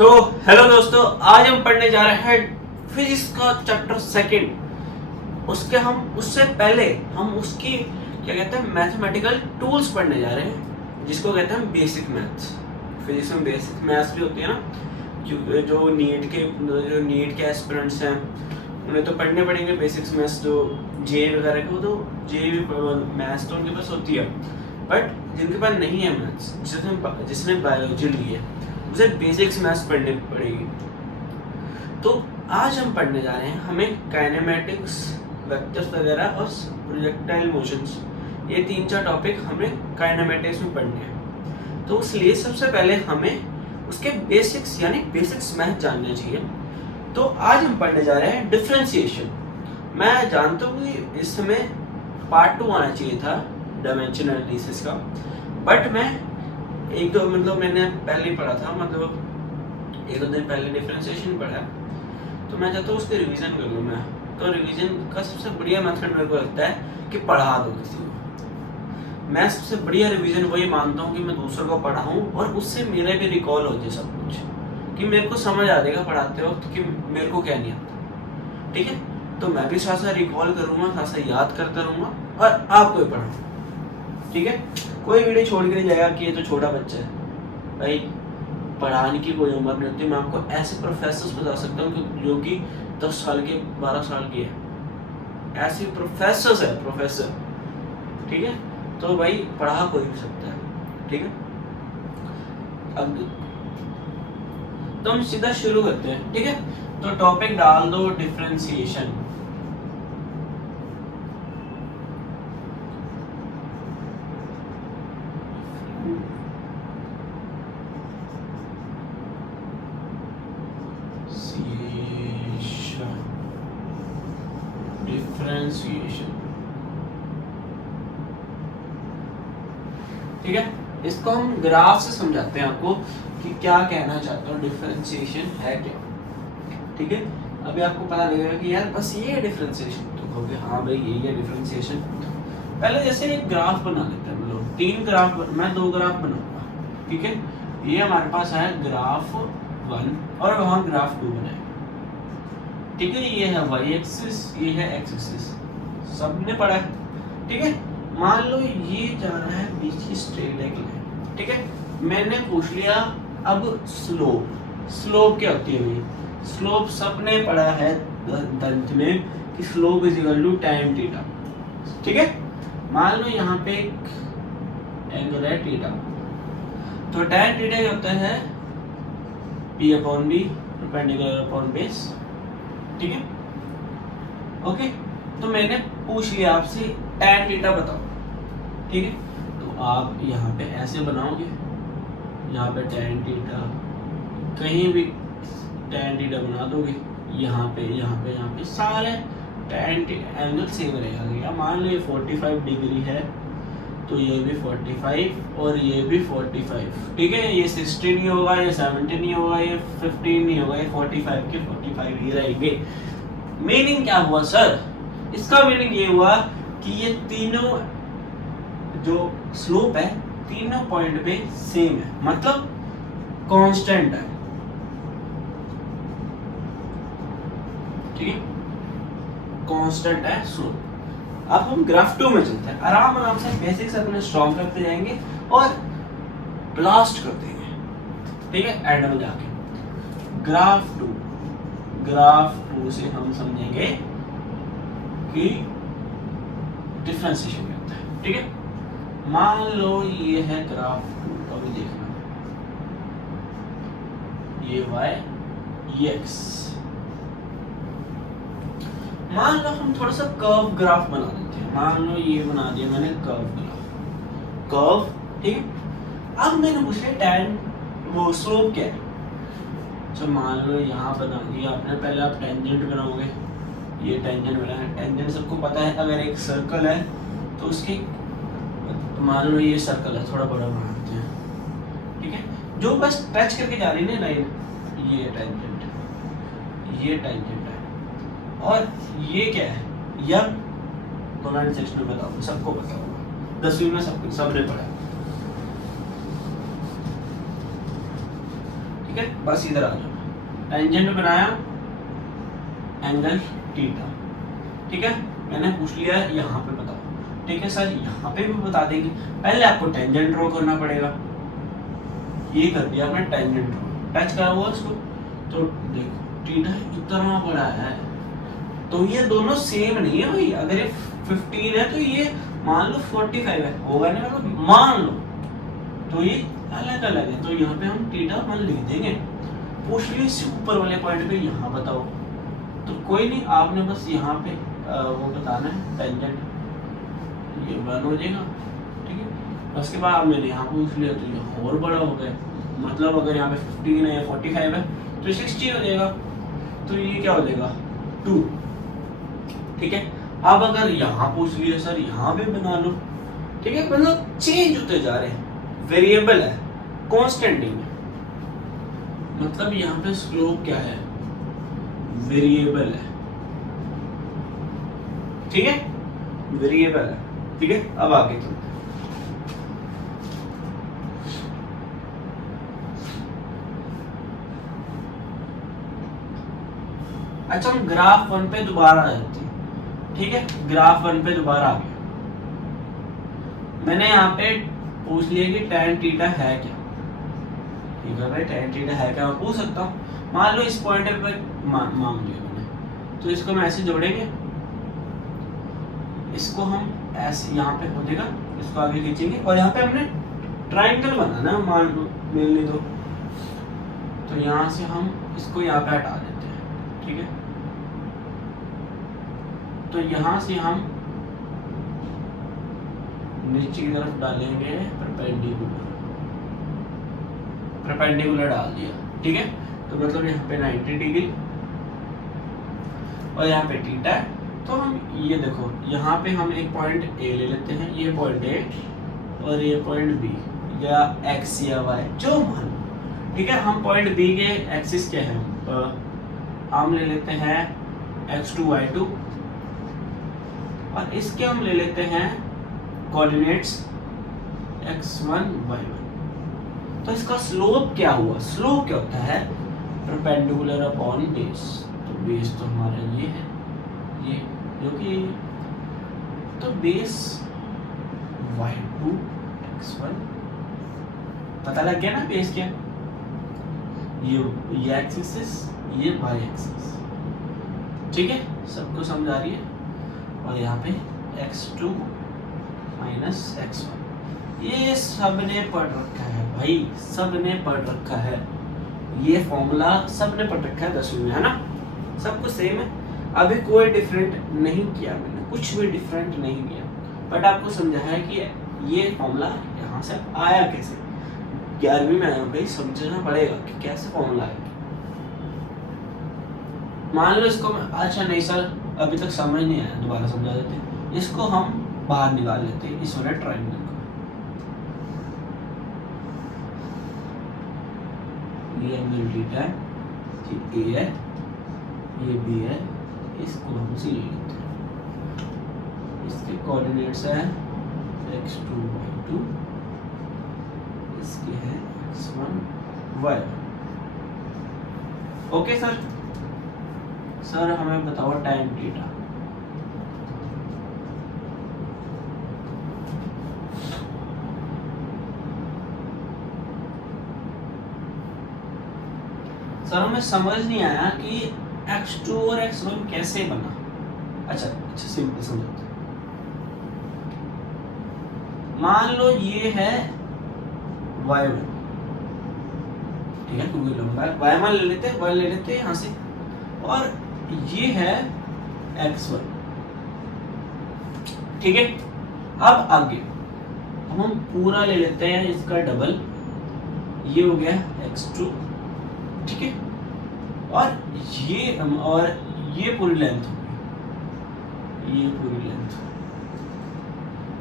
तो हेलो दोस्तों, आज हम पढ़ने जा रहे हैं फिजिक्स का चैप्टर सेकंड। उससे पहले हम उसकी क्या कहते हैं मैथमेटिकल टूल्स पढ़ने जा रहे हैं, जिसको कहते हैं बेसिक मैथ्स। फिजिक्स में बेसिक मैथ्स भी होती है ना, जो नीट के एस्पिरेंट्स हैं उन्हें तो पढ़ने पड़ेंगे बेसिक्स मैथ्स। जो जे वगैरह के, वो तो जे मैथ्स तो उनके पास होती है, बट जिनके पास नहीं है मैथ्स, जिसने बायोलॉजी ली है, उसे बेसिक्स मैथ्स पढ़नी पड़ेगी। तो आज हम पढ़ने जा रहे हैं, हमें काइनेमेटिक्स, वेक्टर्स वगैरह और प्रोजेक्टाइल मोशंस, ये 3-4 टॉपिक हमें काइनेमेटिक्स में पढ़ने हैं। तो इसलिए सबसे पहले हमें उसके बेसिक्स यानी बेसिक्स मैथ जानने चाहिए। तो आज हम पढ़ने जा रहे हैं डिफरेंशिएशन। मैं जानता हूँ कि इस समय पार्ट 2 आना चाहिए था डायमेंशनल एनालिसिस का, बट मैं मैंने पहले ही पढ़ा था, 1-2 दिन पहले डिफरेंशिएशन पढ़ा, तो मैं चाहता हूँ उसके रिवीजन कर लूँ मैं। तो रिवीजन का सबसे बढ़िया मेथड मेरे को लगता है कि पढ़ा दो किसी को। मैं सबसे बढ़िया रिवीजन वही मानता हूँ कि मैं दूसरों को पढ़ाऊँ और उससे मेरे भी रिकॉल हो जाए सब कुछ, कि मेरे को समझ आ जाएगा पढ़ाते वक्त कि मेरे को क्या नहीं आता। ठीक है, तो मैं भी साथ साथ रिकॉल करूँगा, साथ साथ याद करता रहूँगा और आपको भी पढ़ाऊँगा। ठीक है, कोई वीडियो छोड़ के नहीं जाएगा कि ये तो छोटा बच्चा है। भाई, पढ़ाने की कोई उम्र नहीं होती। मैं आपको ऐसे प्रोफेसर्स बता सकता हूँ जो कि 10 साल के, 12 साल के है, ऐसे प्रोफेसर्स है, प्रोफेसर। ठीक है, तो भाई पढ़ा कोई भी सकता है। ठीक है, अब तो हम सीधा शुरू करते हैं। ठीक है, तो टॉपिक डाल दो डिफरेंशिएशन। डिफरेंशिएशन, ठीक है, इसको हम ग्राफ से समझाते हैं आपको कि क्या कहना चाहता हूँ, डिफरेंशिएशन है क्या। ठीक है, अभी आपको पता लगेगा कि यार बस ये डिफरेंशिएशन, तो कहोगे हाँ भाई यही है डिफरेंशिएशन। पहले जैसे एक ग्राफ बना लेते हैं हम लोग, 3 ग्राफ, मैं 2 ग्राफ बनाऊंगा। ठीक है, ये हमारे पास है ग्राफ 1 और वहाँ ग्राफ 2 बनाएंगे। ठीक है, ये है वाई एक्सिस, ये है एक्स एक्सिस, सबने पढ़ा है। ठीक है, मान लो ये जा रहा है बीच की स्ट्रेट एक लाइन। ठीक है, मैंने पूछ लिया अब स्लोप क्या होती है भाई। स्लोप सबने पढ़ा है 10th में कि slope is equal to tan theta. ठीक है, मान लो यहाँ पे एक एंगल है थीटा, तो tan थीटा क्या होता है, P/B परपेंडिकुलर अपॉन बेस। ठीक है, ओके, तो मैंने पूछ लिया आपसे tan थीटा बताओ। ठीक है, तो आप यहाँ पे ऐसे बनाओगे, यहाँ पे tan थीटा, कहीं भी tan थीटा बना दोगे, यहाँ पे सारे tan एंगल सेम रहेगा। मान लो ये 45 डिग्री है, तो ये भी 45 और ये भी 45। ठीक है, ये 60 नहीं होगा, ये 70 नहीं होगा, ये 15 नहीं होगा, ये 45 के 45 ही रहेंगे। मीनिंग क्या हुआ सर? इसका मीनिंग ये हुआ कि ये तीनों जो स्लोप है तीनों पॉइंट पे सेम है, मतलब कांस्टेंट है। ठीक है, कांस्टेंट है स्लोप। अब हम ग्राफ 2 में चलते हैं, आराम से बेसिक्स अपने स्ट्रॉन्ग करते जाएंगे और ब्लास्ट कर देंगे। ठीक है, एंड में जाके ग्राफ 2 से हम समझेंगे कि डिफरेंशिएशन क्या होता है। ठीक है, मान लो ये है ग्राफ 2, अभी देखना, ये y, ये x। मान लो हम थोड़ा सा कर्व ग्राफ बना देते हैं। मान लो ये बना दिया मैंने कर्व। ठीक है, अब मैंने पूछा tan वो स्लोप क्या है। तो मान लो यहाँ बना दिया आपने, पहले आप टेंजेंट बनाओगे, ये टेंजेंट बनाया। टेंजेंट सबको पता है, अगर एक सर्कल है तो उसकी, मान लो ये सर्कल है, थोड़ा बड़ा बनाते हैं। ठीक है, जो बस टच करके जा रही है ना लाइन, ये टेंजेंट है। और ये क्या है, यह कमेंट सेक्शन में बताओ, सबको पता होगा, 10वीं में सबने पढ़ा। ठीक है, बस इधर आ जाओ, टेंजेंट बनाया एंगल थीटा, ठीक है, मैंने पूछ लिया यहाँ पे बताओ, ठीक है सर यहाँ पे भी बता देंगे, पहले आपको टेंजेंट ड्रॉ करना पड़ेगा, ये कर दिया आपने टेंजेंट ड्रॉ, टच करा हुआ इसको, तो देखो थीटा इतना बड़ा है, तो ये दोनों सेम नहीं है भाई, अगर ये 15 है तो ये मान लो 45 है, होगा नहीं मतलब मान लो, तो ये अलग अलग है, तो यहाँ पे हम थीटा 1 लिख देंगे। पूछ लियो इससे ऊपर वाले पॉइंट पे यहाँ बताओ, तो कोई नहीं, आपने बस यहाँ पे वो बताना है टेंजेंट, ये 1 हो जाएगा, ठीक है। उसके बाद मैंने यहाँ पूछ लिया तो ये और बड़ा हो गया, मतलब अगर यहाँ पे 15 है या 45 है तो 60 हो जाएगा, तो ये क्या हो जाएगा 2, ठीक है। अब अगर यहाँ पूछ लिया सर यहाँ पे बना लो, ठीक है, मतलब चेंज होते जा रहे हैं, वेरिएबल है, कांस्टेंट नहीं है, मतलब यहाँ पे स्लोप क्या है, वेरिएबल है, ठीक है, वेरिएबल है, ठीक है। अब आगे चलते हैं, अच्छा हम ग्राफ 1 पे दोबारा आ जाते हैं, ठीक है, ग्राफ 1 पे दोबारा आ गया, मैंने यहाँ पे पूछ लिया कि tan थीटा है क्या, ठीक है भाई tan थीटा है क्या मैं पूछ सकता हूँ, मान लो इस पॉइंट पे मांग लिया मैंने, तो इसको हम ऐसे जोड़ेंगे, इसको हम ऐसे यहाँ पे हो जाएगा, इसको आगे खींचेंगे और यहाँ पे हमने ट्राइंगल बनाना है, मान लो मिलने दो, तो यहाँ से हम इसको यहाँ पे हटा देते हैं, ठीक है, तो यहाँ से हम नीचे की तरफ डालेंगे परपेंडिकुलर डाल दिया, ठीक है, तो मतलब यहाँ पे 90 डिग्री और यहाँ पे थीटा है, तो हम ये देखो यहाँ पे हम एक पॉइंट ए ले लेते हैं, ये पॉइंट ए और ये पॉइंट बी या एक्स या वाई जो मान लो, ठीक है, हम पॉइंट बी के एक्सिस क्या है, हम ले लेते हैं x2 y2 और इसके हम ले लेते हैं कोऑर्डिनेट्स x1 y1, तो इसका स्लोप क्या हुआ, स्लोप क्या होता है परपेंडिकुलर अपॉन बेस, तो बेस तो हमारा ये है, ये जो कि तो बेस y2 x1, पता लग गया ना बेस क्या, ये एक्सिस ये y एक्सिस, ठीक है, सबको समझ आ रही है, और यहाँ पे x2 माइनस x1, ये सबने पढ़ रखा है भाई, सबने पढ़ रखा है, ये फॉर्मूला सबने पढ़ रखा है 10वीं में, है ना, सब कुछ सेम है, अभी कोई डिफरेंट नहीं किया मैंने, कुछ भी डिफरेंट नहीं किया, बट आपको समझाया है कि ये फॉर्मूला यहाँ से आया कैसे, 11वीं में आया भाई, समझना पड़ेगा कि कैसे फॉर्मूला आया। मान लो इसको अच्छा नहीं सर अभी तक समझ नहीं आया, दोबारा समझा देते हैं, इसको हम बाहर निकाल लेते हैं इस वाले ट्रायंगल को, ये एंगल थीटा है, ये ए है, ये बी है, इसको हम सी ले लेते हैं, इसके कोऑर्डिनेट्स है x2 y2, इसके है x1 y1, okay sir. Sir हमें बताओ tan थीटा, सर हमें समझ नहीं आया कि x2 और x1 कैसे बना, अच्छा सिंपल समझते हैं, मान लो ये है y1, ठीक है, क्योंकि लंबा है, y1 ले लेते हैं, y ले लेते हैं यहाँ से, और ये है x1, ठीक है। अब आगे हम पूरा ले लेते हैं इसका डबल, ये हो गया x2, ठीक है, और ये पूरी लेंथ होगी, ये पूरी लेंथ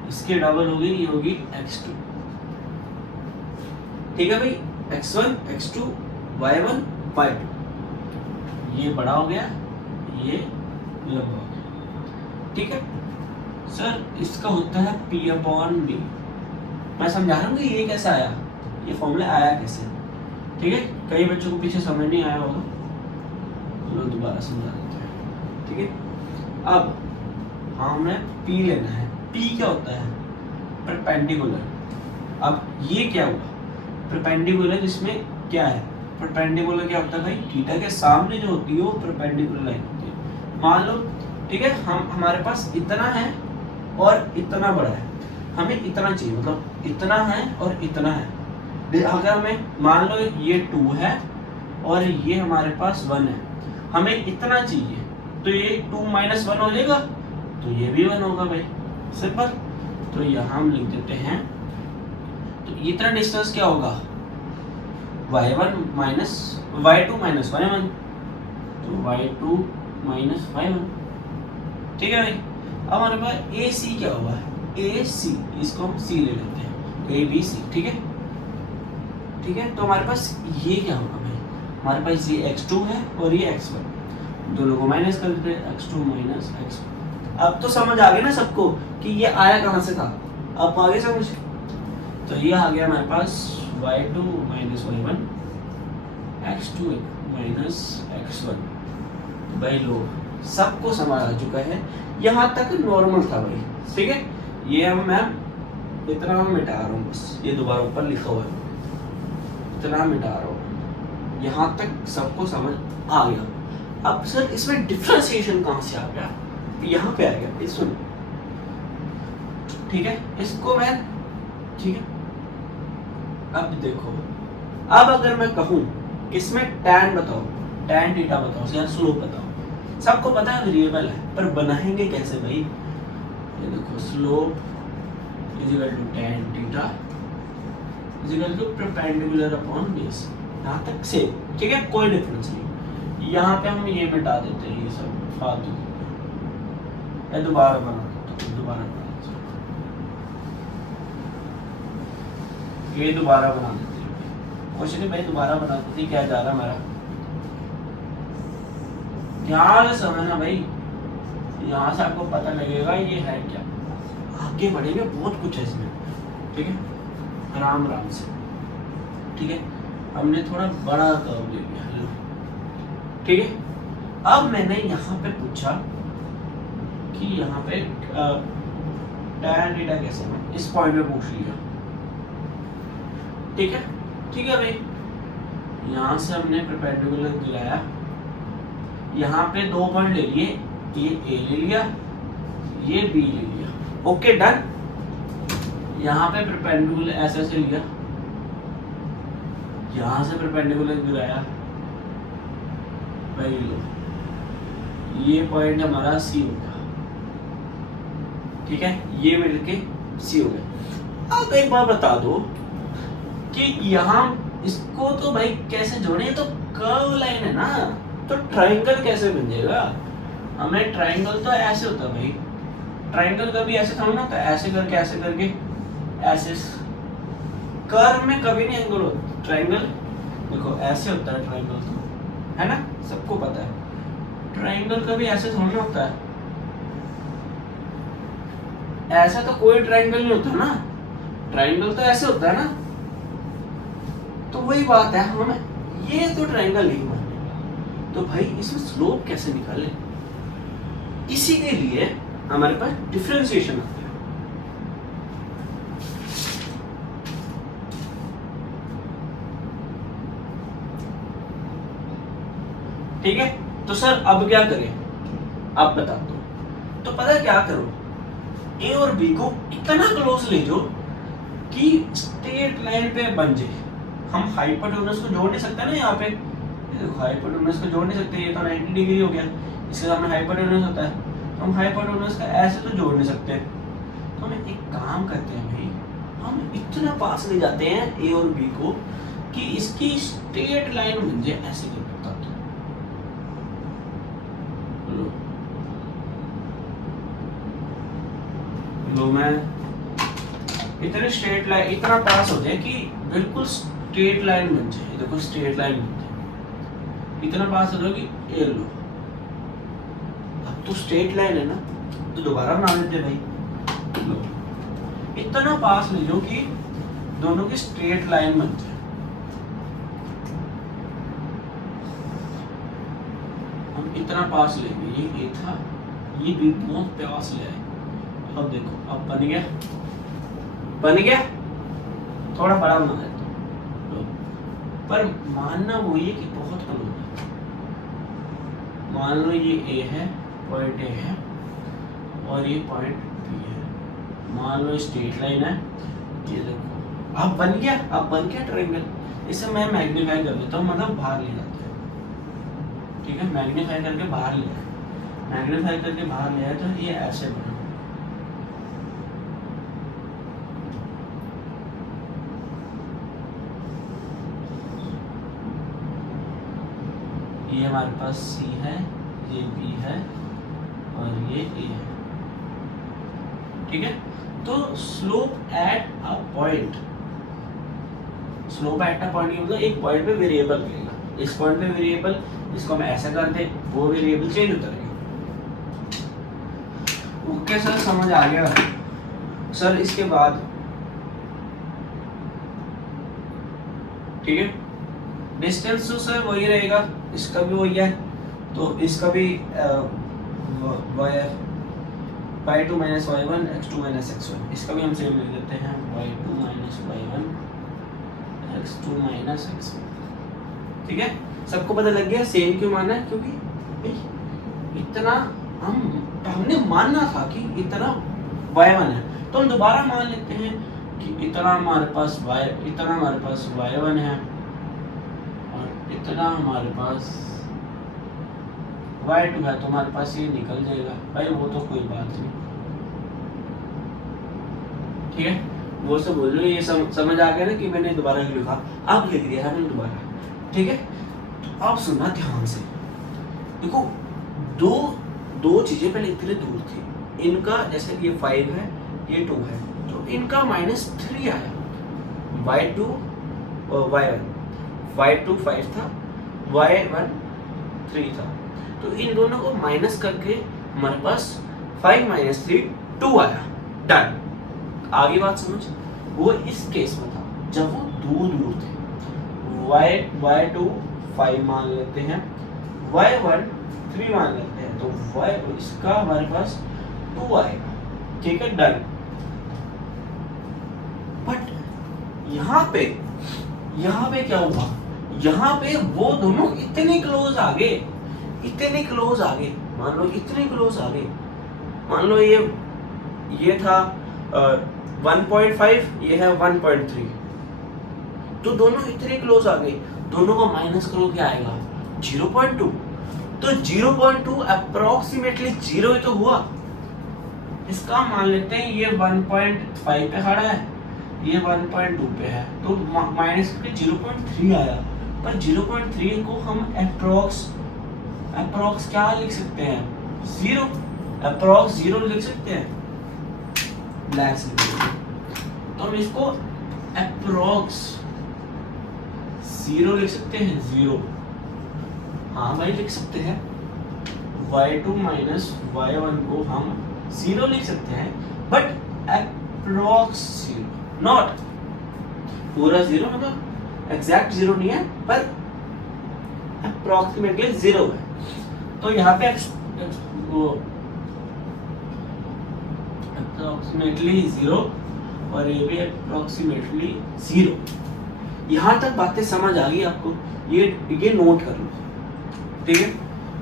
इसके डबल होगी, ये होगी x2, ठीक है भाई, x1 x2 y1 y2, ये बड़ा हो गया, ये लंबा हो गया, ठीक है। सर इसका होता है P/B, मैं समझा रहा हूँ कि ये कैसे आया, ये फॉर्मूला आया कैसे, ठीक है, कई बच्चों को पीछे समझ नहीं आया होगा, चलो दोबारा समझा देते हैं। ठीक है, अब हमें पी लेना है। पी क्या होता है? परपेंडिकुलर। अब ये क्या हुआ? परपेंडिकुलर, इसमें क्या है? परपेंडिकुलर क्या होता है भाई? थीटा के सामने जो होती है वो परपेंडिकुलर लाइन होती है। मान लो, ठीक है, हमारे पास इतना है और इतना बड़ा है, हमें इतना चाहिए, मतलब इतना है और इतना है। अगर हमें मान लो ये 2 है और ये हमारे पास 1 है, हमें इतना चाहिए, तो ये 2 - 1 हो जाएगा, तो ये भी 1 होगा भाई, सिंपल। तो यहाँ हम लिख देते हैं, तो इतना डिस्टेंस क्या होगा? y1 minus y2 minus y1, तो y2 माइनस y1। ठीक है भाई, अब हमारे पास AC क्या हुआ है? AC, इसको हम C ले लेते हैं, ABC। ठीक है, ठीक है, तो हमारे पास ये क्या होगा भाई? हमारे पास ये x2 है और ये x1, दोनों को माइनस कर देते हैं, x2 माइनस x1। अब तो समझ आ गई ना सबको कि ये आया कहाँ से था? अब आगे समझ, तो ये आ गया हमारे पास y2 minus y1, x2 minus x1। भाई लो, सबको समझ आ चुका है, यहाँ तक नॉर्मल था भाई। ठीक है, ये हम मैं इतना मिटा रहा हूँ, बस ये दोबारा ऊपर लिखा हुआ है, इतना मिटा रहा हूँ, यहाँ तक सबको समझ आ गया। अब सर इसमें डिफरेंशिएशन कहाँ से आ गया? यहाँ पे आ गया इसमें। ठीक है, इसको मैं, ठीक है, अब देखो, अब अगर मैं कहूँ इसमें tan बताओ, tan थीटा बताओ या स्लोप बताओ, सबको पता है वेरिएबल है, पर बनाएंगे कैसे भाई? ये देखो, slope is equal to tan theta is equal to perpendicular upon base, यहाँ तक से। ठीक है, कोई डिफरेंस नहीं। यहाँ पे हम ये मिटा देते हैं, ये सब फालतू, ये दोबारा बना देते हैं, दोबारा बना देते हैं, ये दोबारा बना देते हैं, कुछ नहीं भाई, दोबारा बना देते हैं। क्या जा रहा हमारा, ध्यान से समझना भाई, यहाँ से आपको पता लगेगा ये है क्या। आगे बढ़ेंगे, बहुत कुछ है इसमें। ठीक है, आराम आराम से। ठीक है, हमने थोड़ा बड़ा कर्व ले लिया, लो। ठीक है, अब मैंने यहाँ पे पूछा कि यहाँ पे tan थीटा कैसे है, इस पॉइंट पे पूछ लिया। ठीक है, ठीक है भाई, यहाँ से हमने परपेंडिकुलर दिलाया, यहाँ पे 2 पॉइंट ले लिए, ये A ले लिया, ये B ले लिया। Okay, done. यहाँ पे परपेंडिकुलर ऐसे से लिया, यहाँ से परपेंडिकुलर गिराया भाई, लो, ये पॉइंट हमारा C हो गया। ठीक है, ये मिलके C हो गया। अब एक बार बता दो कि यहाँ इसको तो भाई कैसे जोड़े, तो कर्व लाइन है ना, तो ट्रायंगल कैसे बन जाएगा? हमें ट्रायंगल तो ऐसे होता है भाई, ट्रायंगल कभी ऐसे थोड़ा ना होता है, ऐसे करके ऐसे। कर्व में कभी नहीं एंगल होता, ट्रायंगल देखो ऐसे होता है, ट्रायंगल तो है ना, सबको पता है। ट्रायंगल कभी ऐसे थोड़ा ना होता है, ऐसा तो कोई ट्रायंगल नहीं होता ना, ट्रायंगल तो ऐसे होता है ना। तो वही बात है, हमें ये तो ट्रायंगल नहीं मानेगा, तो भाई इसमें स्लोप कैसे निकाले? इसी के लिए हमारे पास डिफरेंशिएशन आता है। ठीक है, तो सर अब क्या करें, आप बता दो। तो पता है क्या करो, ए और बी को इतना क्लोज ले जाओ कि स्ट्रेट लाइन पे बन जाए। हम हाइपोटेन्यूज को जोड़ नहीं सकते ना, यहाँ पे देखो हाइपोटेन्यूज को जोड़ नहीं सकते, ये तो 90 डिग्री हो गया, इसके सामने हाइपोटेन्यूज होता है, तो हम हाइपोटेन्यूज का ऐसे तो जोड़ नहीं सकते। तो हम एक काम करते हैं भाई, हम इतना पास ले जाते हैं ए और बी को कि इसकी स्ट्रेट लाइन बन जाए, ऐसे कर सकता हूं। लो, मैं इतने स्ट्रेट लाइन, इतना पास हो जाए कि बिल्कुल स्ट्रेट लाइन बन जाए। देखो स्ट्रेट लाइन बन जाए, इतना पास हो जाए कि ये लो, अब तो स्ट्रेट लाइन है ना, तो दोबारा बना लेते भाई। लो, इतना पास ले जाओ कि दोनों की स्ट्रेट लाइन बन जाए। हम इतना पास लेंगे, ये ए था, ये भी बहुत पास ले आए। अब देखो अब बन गया, थोड़ा बड़ा बना देता हूँ, पर मानना वो ये कि बहुत कम हो गया। मान लो ये ए है, पॉइंट ए है और ये पॉइंट बी है, मान लो स्ट्रेट लाइन है, ये देखो अब बन गया ट्रायंगल। इसे मैं मैग्नीफाई कर देता हूँ, मतलब बाहर ले जाते हैं, ठीक है, मैग्नीफाई करके बाहर ले आए, तो ये ऐसे बना। ये हमारे पास सी है, ये बी है और ये ए है, ठीक है। तो स्लोप एट अ पॉइंट मतलब एक पॉइंट पे वेरिएबल मिलेगा, इस पॉइंट पे वेरिएबल, इसको हम ऐसा कर दे, वो वेरिएबल चेंज होता रहेगा। ओके सर, समझ आ गया सर। इसके बाद ठीक है, डिस्टेंस तो सर वही रहेगा, इसका भी वही है, तो इसका भी y2 minus y1 x2 minus x1, इसका भी हम सेम लिख देते हैं, y2 minus y1 x2 minus x1, ठीक है। सबको पता लग गया सेम क्यों माना है, क्योंकि इतना हमने मानना था कि इतना y1 है, तो हम दोबारा मान लेते हैं कि इतना हमारे पास y1 है और इतना हमारे पास y2 है, तो हमारे पास ये निकल जाएगा भाई, वो तो कोई बात नहीं, ठीक है। वो सब बोल रहे, ये समझ आ गया ना कि मैंने दोबारा लिखा, अब लिख दिया है मैंने दोबारा, ठीक है। तो आप सुनना ध्यान से, देखो दो चीजें पहले इतने दूर थी, इनका जैसे ये 5 है, ये 2 है, तो इनका -3 आया, y2 और y2 5 था, y1 3 था, तो इन दोनों को माइनस करके हमारे पास 5 - 3 2 आया, डन। आगे बात समझ, वो इस केस में था जब वो दूर थे, y2 5 मान लेते हैं, y1 3 मान लेते हैं, तो y इसका हमारे पास 2 आएगा, ठीक है, डन। बट यहाँ पे क्या हुआ, यहाँ पे वो दोनों इतने क्लोज आ गए, मान लो इतने क्लोज आ गए, मान लो ये था 1.5, ये है 1.3, तो दोनों इतने क्लोज आ गए, दोनों को माइनस करो क्या आएगा, 0.2, तो 0.2 अप्रोक्सीमेटली 0 ही तो हुआ। इसका मान लेते हैं ये 1.5 पे खड़ा है, ये 1.2 पे है, तो माइनस करके 0.3 आया, पर 0.3 को हम अप्रोक्स क्या लिख सकते हैं, 0, अप्रोक्स 0 लिख सकते हैं, ब्लैक्स लिख सकते हैं, तो हम इसको अप्रोक्स 0 लिख सकते हैं, 0, हाँ भाई लिख सकते हैं। y2 माइनस y1 को हम 0 लिख सकते हैं, बट अप्रोक्स 0, नॉट पूरा 0, मतलब एग्जैक्ट 0 नहीं है, पर अप्रोक्सीमेटली 0 है, तो यहाँ पे अप्रोक्सीमेटली 0 और ये भी अप्रोक्सीमेटली 0। यहाँ तक बातें समझ आ गई आपको, ये नोट कर लो, ठीक है,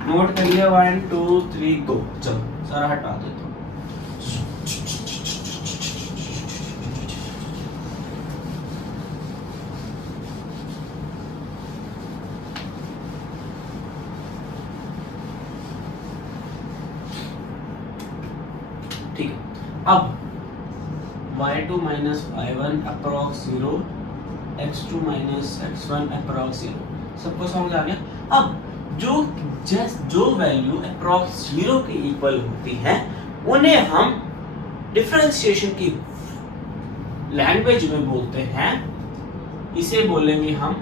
नोट कर लिया, 1 2 3 गो, चलो सारा हटा देता हूँ। ठीक है, अब y2 minus y1 approx 0, x2 minus x1 approx 0, सबको समझ आ गया। अब जो वैल्यू अप्रोक्स 0 के इक्वल होती है, उन्हें हम डिफरेंशिएशन की लैंग्वेज में बोलते हैं, इसे बोलेंगे हम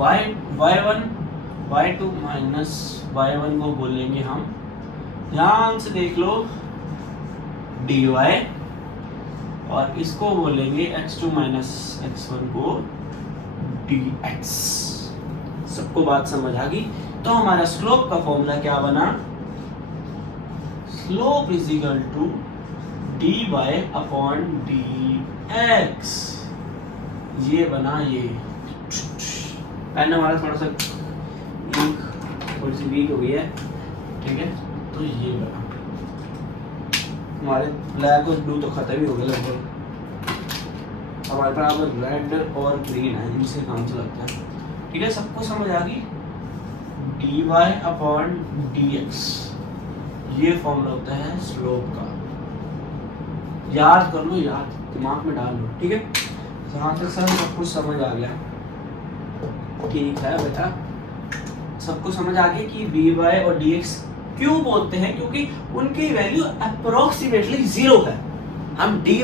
y2 माइनस y1 को बोलेंगे हम, ध्यान से देख लो, dy, और इसको बोलेंगे x2 माइनस x1 को dx। सबको बात समझ आ गई। तो हमारा स्लोप का फॉर्मूला क्या बना, slope is equal to dy upon dx, ये बना। ये पेन हमारा थोड़ा सा थोड़ी सी वीक हो गई है, ठीक है। तो ये बना, हमारे ब्लैक और ब्लू तो खत्म ही हो गए लगभग, हमारे पास अब रेड और ग्रीन है, इनसे काम चलाते हैं, ठीक है। सबको समझ आ गई, dy अपॉन dx, ये फॉर्मूला होता है स्लोप का। याद कर लो, याद दिमाग में डाल लो, ठीक है। जहाँ तक सर सब कुछ समझ आ गया, ठीक है बेटा, सबको समझ आ गया कि dy और dx क्यों बोलते हैं, क्योंकि उनकी वैल्यू अप्रोक्सीमेटली 0 है। हम dy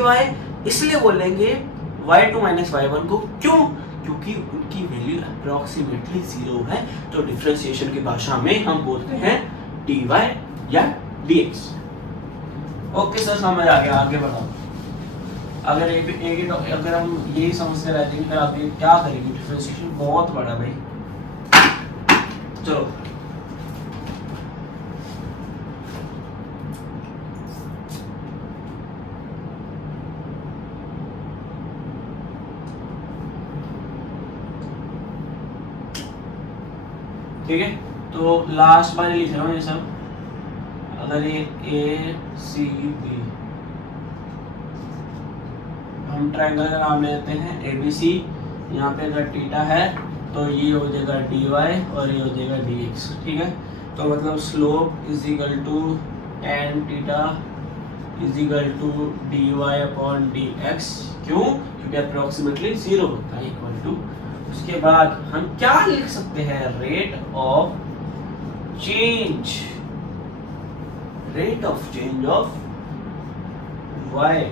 इसलिए बोलेंगे y2 माइनस y1 को, क्यों, क्योंकि उनकी वैल्यू अप्रोक्सीमेटली 0 है। तो डिफरेंशिएशन की भाषा में हम बोलते हैं dy या dx। ओके सर, समझ आ गया, आगे बढ़ाओ। अगर हम यही समझते रहते हैं फिर आप ये क्या करेंगे, डिफरेंशिएशन बहुत बड़ा भाई। चलो ठीक है, तो लास्ट बार लिख रहा हूँ ये सब। अगर ये ए सी बी, हम ट्रायंगल का नाम ले लेते हैं ए बी सी। यहाँ पे अगर थीटा है तो ये हो जाएगा dy और ये हो जाएगा dx, ठीक है। तो मतलब slope is equal to tan theta is equal to dy upon dx, क्यों, क्योंकि अप्रोक्सीमेटली 0 होता है, इक्वल टू। उसके बाद हम क्या लिख सकते हैं, rate of change of y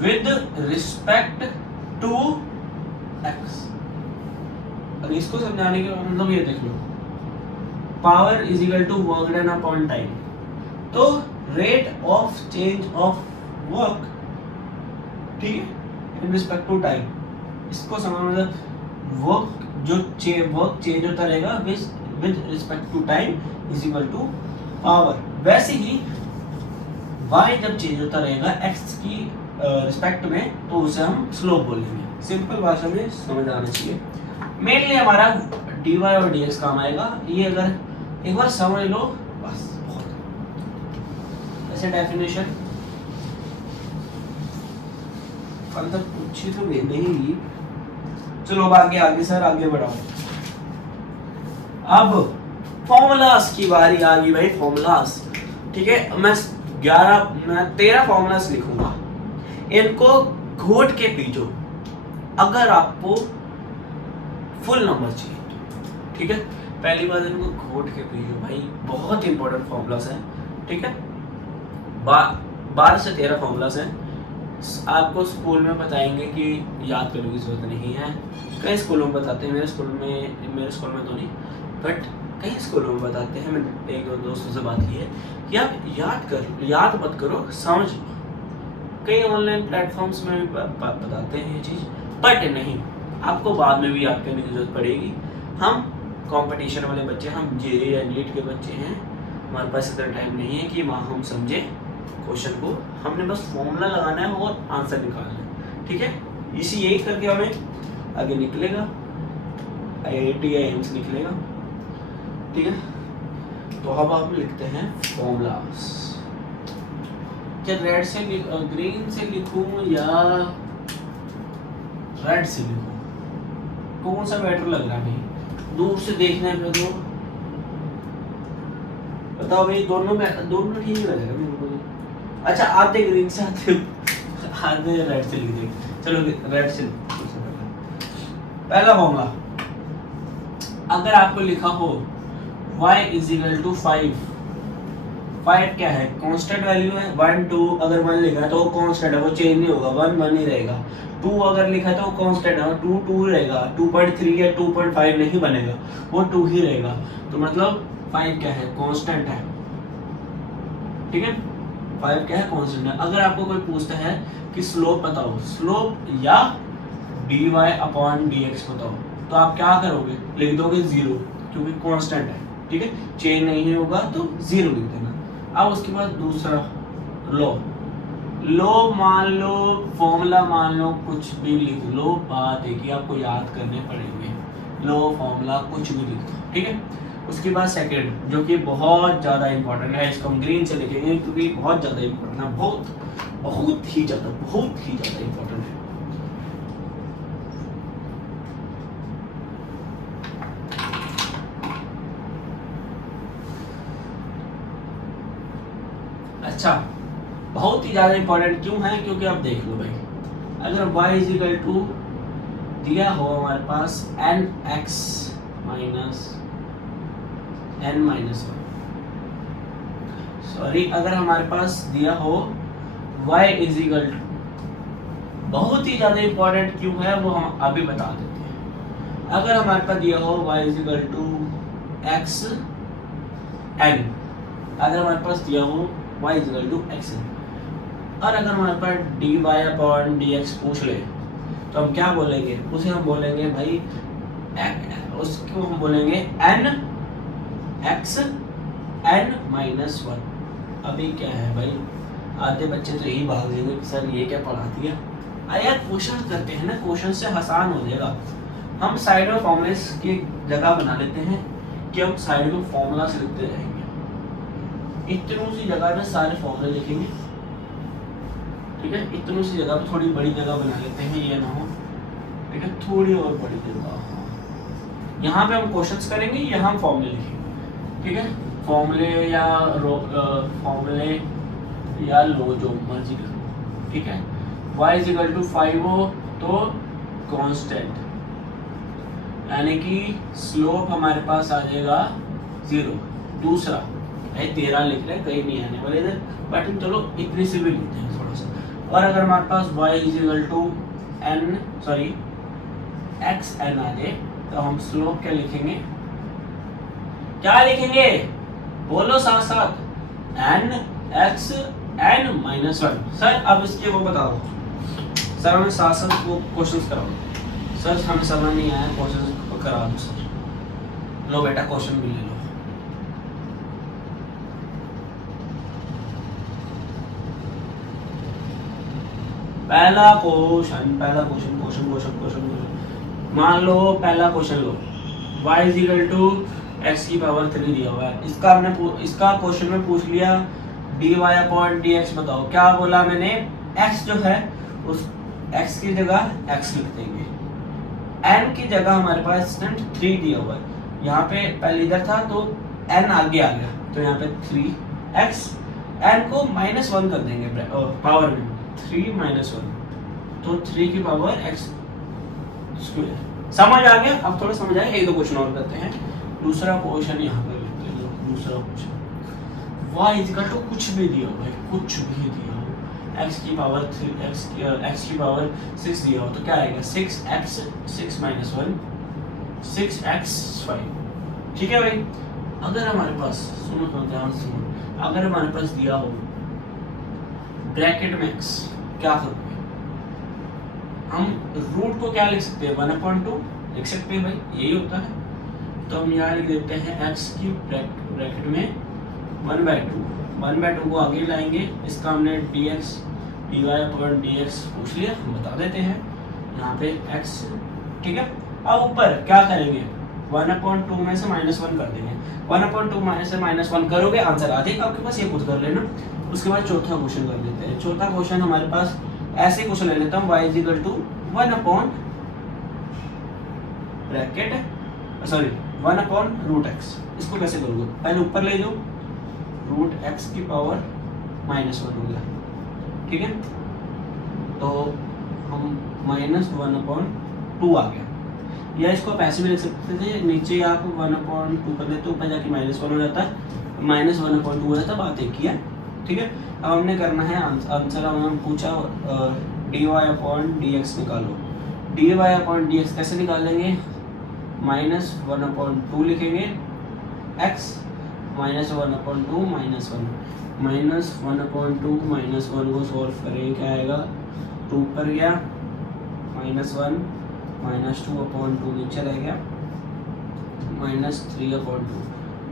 with respect to x। अब इसको समझाने के मतलब ये देख लो, power is equal to work done upon time. तो rate of change of work, ठीक है, इन रिस्पेक्ट टू टाइम। इसको समझ मतलब वर्क वर्क चेंज होता रहेगा with respect to time is equal to power. वैसे ही y जब चेंज होता रहेगा x की रिस्पेक्ट में, तो उसे हम स्लोप बोलेंगे। सिंपल भाषा में समझ आना चाहिए। मेनली हमारा dy और dx काम आएगा। ये अगर एक बार समझ लो बस बहुत। ऐसे डेफिनेशन अंदर पूछी तो नहीं। चलो आगे सर, आगे बढ़ाओ। अब फॉर्मूलास की बारी आ गई भाई, फॉर्मूलास, ठीक है। मैं 13 फॉर्मूलास लिखूंगा, इनको घोट के पीजो अगर आपको फुल नंबर चाहिए, ठीक है। पहली बात, इनको घोट के पीजो भाई, बहुत इंपॉर्टेंट फॉर्मूलास हैं, ठीक है। 12 से 13 फॉर्मूलास हैं। आपको स्कूल में बताएंगे कि याद करने की जरूरत नहीं है। कई स्कूलों में बताते हैं, मेरे स्कूल में तो नहीं, बट कई स्कूलों में बताते हैं। मैंने एक दो दोस्तों से बात की है कि आप याद मत करो, समझ लो। कई ऑनलाइन प्लेटफॉर्म्स में भी बताते हैं ये चीज़, बट नहीं, आपको बाद में भी याद करने की जरूरत पड़ेगी। हम कंपटीशन वाले बच्चे, हम जेईई या नीट के बच्चे हैं, हमारे पास इतना टाइम नहीं है कि वहाँ हम समझे क्वेश्चन को। हमने बस फॉर्मूला लगाना है और आंसर निकालना है, ठीक है। यही करके हमें आगे निकलेगा, IIT या एम्स निकलेगा, ठीक है। तो अब आप लिखते हैं फॉर्मूलास। क्या रेड से ग्रीन से लिखूं या रेड से लिखूं, कौन सा बेटर लग रहा है? दूर से देखने पे तो बताओ भाई, दोनों ठीक ही लगेगा मेरे को। अच्छा, आधे ग्रीन से आधे रेड से लिख दे। चलो रेड से पहला फॉर्मूला, अगर आपको लिखा हो y इज इक्वल टू 5 क्या है, कांस्टेंट वैल्यू है। 1 2 अगर 1 लिखा है तो वो कांस्टेंट है, वो चेंज नहीं होगा, 1 ही रहेगा। 2 अगर लिखा है तो वो कांस्टेंट है, 2 रहेगा। 2.3 या 2.5 नहीं बनेगा, वो 2 ही रहेगा। तो मतलब 5 क्या है, कांस्टेंट है, ठीक है। 5 क्या है, कांस्टेंट है। अगर आपको कोई पूछता है कि स्लोप बताओ, स्लोप या dy अपॉन dx बताओ, तो आप क्या करोगे, लिख दोगे 0 क्योंकि कांस्टेंट है, ठीक है, चेंज नहीं होगा तो 0 लिख देना। अब उसके बाद दूसरा लो मान लो, फॉर्मूला मान लो, कुछ भी लिख लो, बात है कि आपको याद करने पड़ेंगे। लो फॉर्मूला कुछ भी लिख दो, ठीक है। उसके बाद सेकंड जो कि बहुत ज़्यादा इंपॉर्टेंट है, इसको हम ग्रीन से लिखेंगे क्योंकि बहुत ज़्यादा इंपॉर्टेंट है, बहुत ही ज़्यादा इंपॉर्टेंट है। अच्छा, बहुत ही ज़्यादा इंपॉर्टेंट क्यों है, क्योंकि आप देख लो भाई, अगर y इज इक्वल टू दिया हो हमारे पास nx minus n minus 1, sorry, अगर हमारे पास दिया हो y इज इक्वल टू, बहुत ही ज़्यादा इंपॉर्टेंट क्यों है वो हम अभी बता देते हैं। अगर हमारे पास दिया हो y is equal to x n, अगर हमारे पास दिया हो y is equal to x n, और अगर हमारे पास dy/dx पूछ ले तो हम क्या बोलेंगे, उसे हम बोलेंगे भाई, उसको हम बोलेंगे n x n माइनस 1। अभी क्या है भाई, आधे बच्चे तो यही भाग जाएंगे कि सर ये क्या पढ़ा दिया। अरे यार क्वेश्चन करते हैं ना, क्वेश्चन से आसान हो जाएगा। हम साइड में फॉर्मूलेस की जगह बना लेते हैं कि हम साइड में फॉर्मूला से लिखते रहेंगे। इतनी सी जगह में सारे फॉर्मूले लिखेंगे, ठीक है, इतनी सी जगह पे थोड़ी बड़ी जगह बना लेते हैं, ये ना हो, ठीक है, थोड़ी और बड़ी जगह। यहाँ पे हम क्वेश्चंस करेंगे, यहाँ हम फॉर्मूले लिखेंगे, ठीक है, फॉर्मूले या लो जो मर्जी करो, ठीक है। y इज इक्वल टू 5 हो तो कांस्टेंट, यानी कि स्लोप हमारे पास आ जाएगा 0। दूसरा भाई 13 लिख रहे हैं, कहीं नहीं आने वाले इधर, बट चलो इतनी से भी लिखते हैं थोड़ा सा। और अगर हमारे पास y is equal to x n आ जाए तो हम स्लोप क्या लिखेंगे, बोलो साथ साथ, n x n minus 1। Sir अब इसके वो बताओ, सर हमें साथ साथ वो क्वेश्चंस कराओ। सर हमें समझ नहीं आया, क्वेश्चन करा दो सर। लो बेटा क्वेश्चन भी ले लो। पहला क्वेश्चन मान लो, पहला क्वेश्चन लो, y is equal to x की पावर 3 दिया हुआ है। इसका क्वेश्चन में पूछ लिया dy/dx बताओ। क्या बोला मैंने, x जो है उस x की जगह x लिख देंगे, n की जगह हमारे पास 3 दिया हुआ है। यहाँ पे पहले इधर था तो n आगे आ गया, तो यहाँ पे 3x, n को -1 कर देंगे पावर में, 3 - 1 तो 3 की पावर x स्क्वायर। समझ आ गया? अब थोड़ा समझ आया, एक दो क्वेश्चन और करते हैं। दूसरा क्वेश्चन यहाँ पर लिखते हैं। दूसरा question y is equal to कुछ भी दिया हो भाई, कुछ भी दिया हो, x की पावर 3, x की पावर 6 दिया हो तो क्या आएगा, 6x 6 - 1 6x 5। ठीक है भाई। अगर हमारे पास, सुनो तो ध्यान से सुनो, अगर हमारे पास दिया हो ब्रैकेट में x, क्या करोगे, हम रूट को क्या लिख सकते हैं, 1/2 लिख सकते हैं भाई, यही होता है। तो हम यहाँ लिख देते हैं x की ब्रैकेट में 1/2 को आगे लाएंगे। इसका हमने dx dy/dx पूछ लिया, हम बता देते हैं यहाँ पे x। ठीक है। अब ऊपर क्या करेंगे, 1/2 में से -1 कर देंगे। 1/2 में से -1 करोगे, आंसर आ जाएगा आपके पास, ये खुद कर लेना। उसके बाद चौथा क्वेश्चन कर लेते हैं। चौथा क्वेश्चन हमारे पास ऐसे क्वेश्चन ले लेता हूँ, y is equal to 1/√x। इसको कैसे करोगे, पहले ऊपर ले जाओ, √x की पावर -1 हो गया। ठीक है, तो हम -1/2 आ गया। या इसको आप ऐसे भी लिख सकते थे, नीचे आप 1/2 कर देते, ऊपर जाके -1 हो जाता है, -1/2 हो जाता, बात एक ही है। ठीक है। अब हमने करना है आंसर, हमने पूछा dy/dx निकालो। dy/dx कैसे निकालेंगे, -1/2 लिखेंगे, x -1/2 -1 -1/2 -1 को सॉल्व करेंगे, क्या आएगा, 2 पर गया, -1 -2/2 नीचे रह गया, -3/2,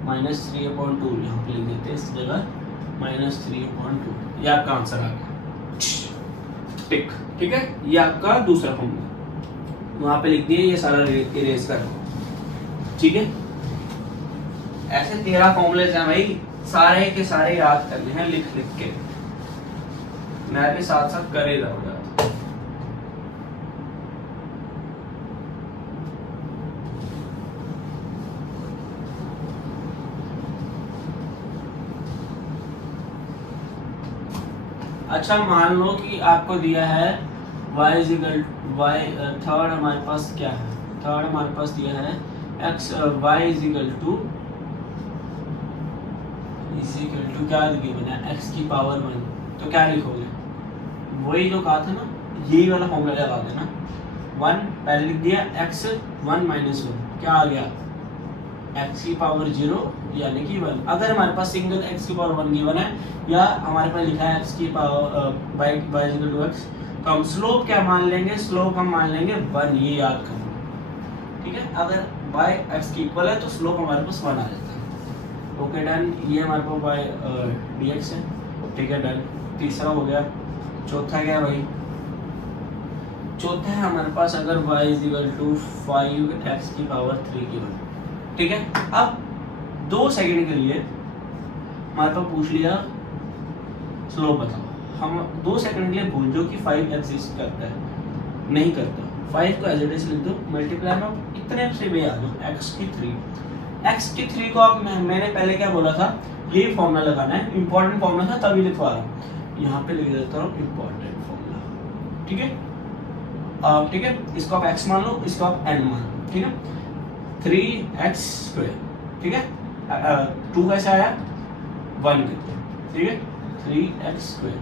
-3/2 यहाँ पे लिख देते हैं इस जगह, -3/2, ये आपका आंसर आ गया, टिक। ठीक है, ये आपका दूसरा फॉर्मूला वहाँ पे लिख दिए, ये सारा इरेज कर। ठीक है, ऐसे 13 फॉर्मूले हैं भाई, सारे के सारे याद करने हैं लिख लिख के, मैं भी साथ साथ कर ही रहा हूँ याद। अच्छा, मान लो कि आपको दिया है y इजिकल y, थर्ड हमारे पास क्या है, थर्ड हमारे पास दिया है x, y इजिकल टू क्या गिवन है, x की पावर 1, तो क्या लिखोगे, वही जो कहा था ना, यही वाला फॉर्मूला लगा देना, 1 पहले लिख दिया, x 1 -1 क्या आ गया, x की पावर 0 यानी कि 1। अगर हमारे पास सिंगल x की पावर 1 गिवन है, या हमारे पास लिखा है x की power y equal to x, तो हम स्लोप क्या मान लेंगे, स्लोप हम मान लेंगे 1, ये याद करना। ठीक है, अगर y x की इक्वल है तो स्लोप हमारे पास 1 आ जाता है। ओके डन, ये हमारे पास y dx है। ठीक है डन, तीसरा हो गया। चौथा क्या है भाई, चौथा है हमारे पास अगर y इक्वल टू 5x की पावर 3 गिवन। ठीक है, अब 2 सेकंड के लिए हमारे पास पूछ लिया स्लोप बताओ, हम 2 सेकंड के लिए भूल जाओ कि 5 एग्जिस्ट करता है, नहीं करता, 5 को एज इट इज लिख दो, मल्टीप्लाई में इतने से भी आ जाओ x की 3 को आप मैंने पहले क्या बोला था, ये फॉर्मूला लगाना है, इंपॉर्टेंट फॉर्मूला था तभी लिखवा रहा हूँ, यहाँ पे लिख देता हूँ इंपॉर्टेंट फॉर्मूला। ठीक है, ठीक है, इसको आप x मान लो, इसको आप n मान लो। ठीक है, 3x²। ठीक है, 2 कैसे आया, 1 करके। ठीक है, 3x²।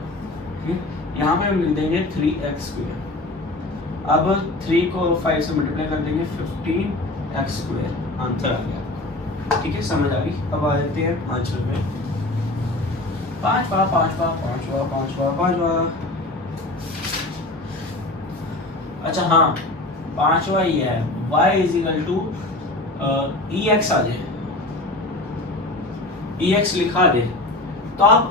ठीक है, यहाँ पे हम लिख देंगे 3x²। अब 3 को 5 से मल्टीप्लाई कर देंगे, 15x², आंसर आ गया। ठीक है, समझ आ गई। अब आ जाते हैं आंसर पे, पांचवा। अच्छा हाँ, पांचवा ये है y इजिकल टू ex आ जाए, ex लिखा दे, तो आप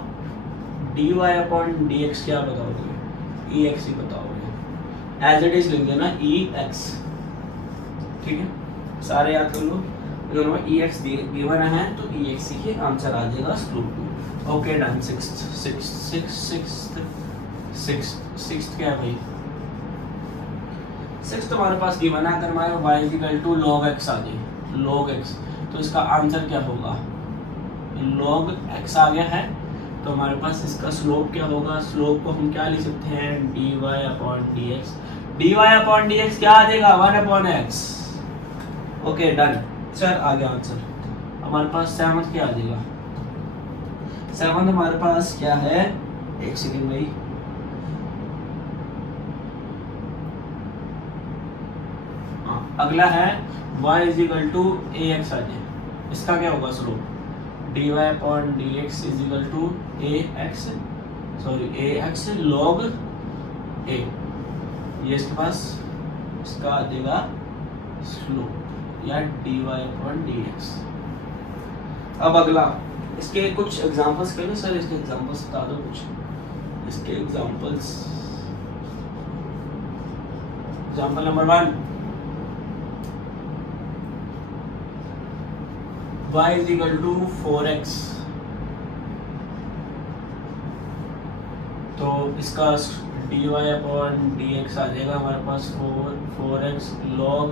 dy/dx क्या बताओगे, ex ही बताओगे, एज इट इज लिख देना ex। ठीक है, सारे याद कर लो, दोनों में ex गिवन है तो ex ही आंसर आ जाएगा स्लोप। Okay done. सिक्स्थ क्या है भाई, सिक्स्थ हमारे पास गिवन है, अगर हमारे y equal to log x आ जाए, log x, तो इसका आंसर क्या होगा, log x आ गया है, तो हमारे पास इसका स्लोप क्या होगा, स्लोप को हम क्या लिख सकते हैं, dy/dx। dy/dx क्या आ जाएगा, 1/x। ओके डन, सर आ गया आंसर। हमारे पास 7th क्या आ जाएगा, 7th हमारे पास क्या है, एक सेकंड भाई, अगला है y इजिकल टू ax आ जाए, इसका क्या होगा slope, dy/dx is equal to ax log a, ये इसके पास इसका आ जाएगा स्लोप या dy/dx। अब अगला, इसके कुछ एग्जांपल्स करें सर, इसके एग्जांपल्स बता दो कुछ, इसके examples. Example number 1, y is equal to 4x, तो इसका dy/dx आ जाएगा हमारे पास 4x log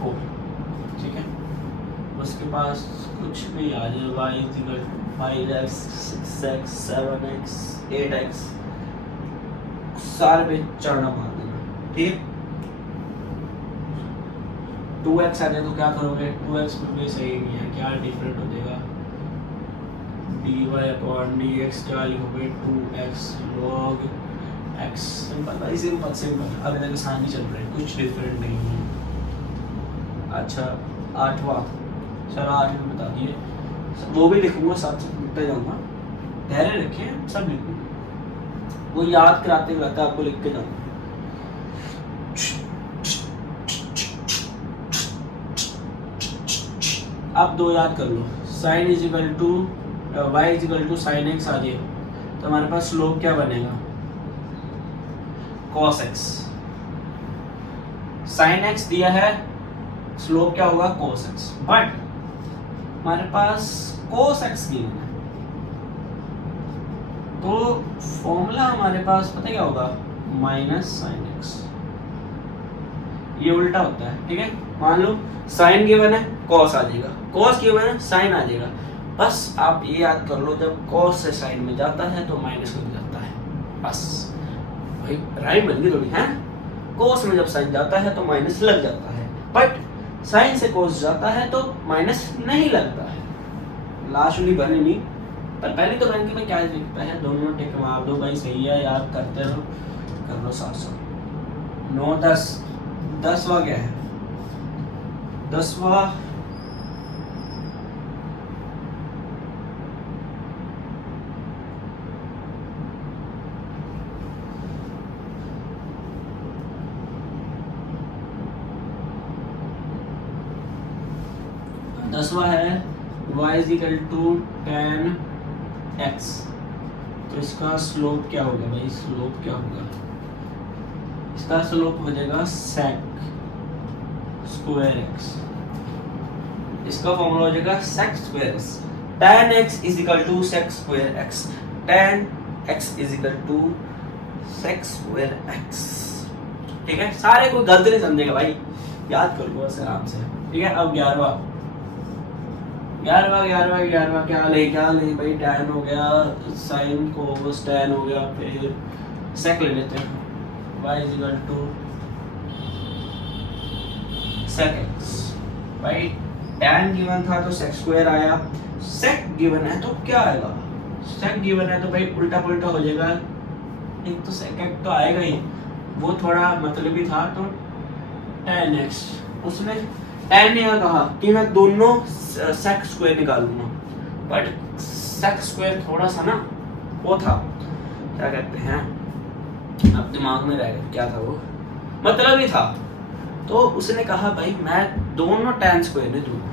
4। ठीक है, उसके पास कुछ भी आ जाए, y is equal to 5x 6x 7x 8x, सारे पे चढ़ना मार देना। ठीक है, 2x आ जाए तो क्या करोगे, 2x भी सही नहीं है, क्या डिफरेंट हो जाएगा, dy/dx क्या लिखोगे, 2x log x। सिंपल भाई, सिंपल, अभी तक आसान ही चल रहा है, कुछ डिफरेंट नहीं है। अच्छा 8वां, सर 8 में बता दिए, वो भी लिखूंगा, साथ साथ लिखते जाऊंगा, धैर्य रखिए, सब लिखूंगा, वो याद कराते कराते आपको लिख के जाऊंगा। आप दो याद कर लो, sine is equal to y is equal to sine x आ जाए तो हमारे पास स्लोप क्या बनेगा, cos x। साइन एक्स दिया है, स्लोप क्या होगा cos x, बट हमारे पास cos x गिवन है तो फॉर्मूला हमारे पास पता क्या होगा, माइनस साइन एक्स। ये उल्टा होता है, ठीक है। मान लो साइन गिवन है, cos आ जाएगा, cos गिवन है, साइन आ जाएगा। बस आप ये याद कर लो, जब cos से साइन में जाता है तो माइनस लग जाता है, बस भाई राइम बन गई थोड़ी है। cos में जब साइन जाता है तो माइनस लग जाता है, बट साइन से cos जाता है तो माइनस नहीं लगता है। लास्ट वाली बनी नहीं, पर पहले तो बैंक में क्या लिखता है, दोनों टिक मार दो भाई, सही है, याद करते रहो, कर लो 700। 9 10 10वां क्या है, 10वां है y is equal to tan x। तो इसका स्लोप क्या होगा भाई, स्लोप क्या होगा, इसका स्लोप हो जाएगा sec स्क्वायर x। इसका फॉर्मूला हो जाएगा sec square x। tan x is equal to sec square x। tan x is equal to sec square x। ठीक है, सारे कोई गलत नहीं समझेगा भाई, याद कर लो बस आराम से। ठीक है, अब 11वां क्या ले भाई, tan हो गया, sin cos tan हो गया, फिर sec ले लेते हैं, y is equal to sec x। भाई tan गिवन था तो sec स्क्वायर आया, sec गिवन है तो क्या आएगा, sec गिवन है तो भाई उल्टा पुल्टा हो जाएगा, एक तो sec x तो आएगा ही, वो थोड़ा मतलबी था तो tan x। उसने tan ने कहा कि मैं दोनों sec स्क्वायर निकालूंगा, बट sec स्क्वायर थोड़ा सा ना वो था, क्या कहते हैं, अब दिमाग में रह गया क्या था वो, मतलब ही था। तो उसने कहा भाई मैं दोनों tan स्क्वायर नहीं दूंगा,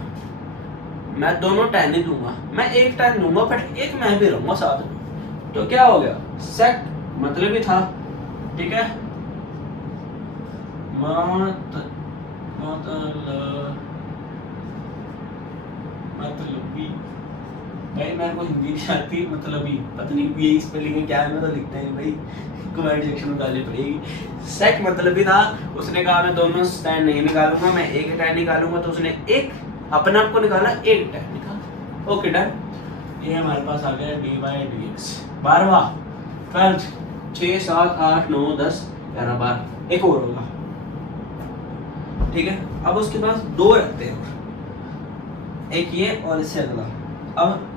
मैं दोनों tan नहीं दूंगा, मैं एक tan दूंगा बट एक मैं भी रहूंगा साथ में। तो क्या हो गया, sec मतलब ही था, ठीक है, मतलबी भाई, मेरे को हिंदी नहीं आती, मतलबी पता नहीं यही स्पेलिंग है क्या है, मैं तो लिखते हैं भाई, कमेंट सेक्शन में डालनी पड़ेगी। सेक मतलबी था, उसने कहा मैं दोनों स्टैंड नहीं निकालूंगा, मैं एक टैन निकालूंगा, तो उसने एक अपने आप को निकाला, एक टैन निकाला। ओके डन, ये हमारे पास आ गया dy/dx। 12वां 12 6 7 8 9 10 11 12, एक और होगा, ठीक है। अब उसके पास दो रखते हैं, एक ये और इससे अगला। अब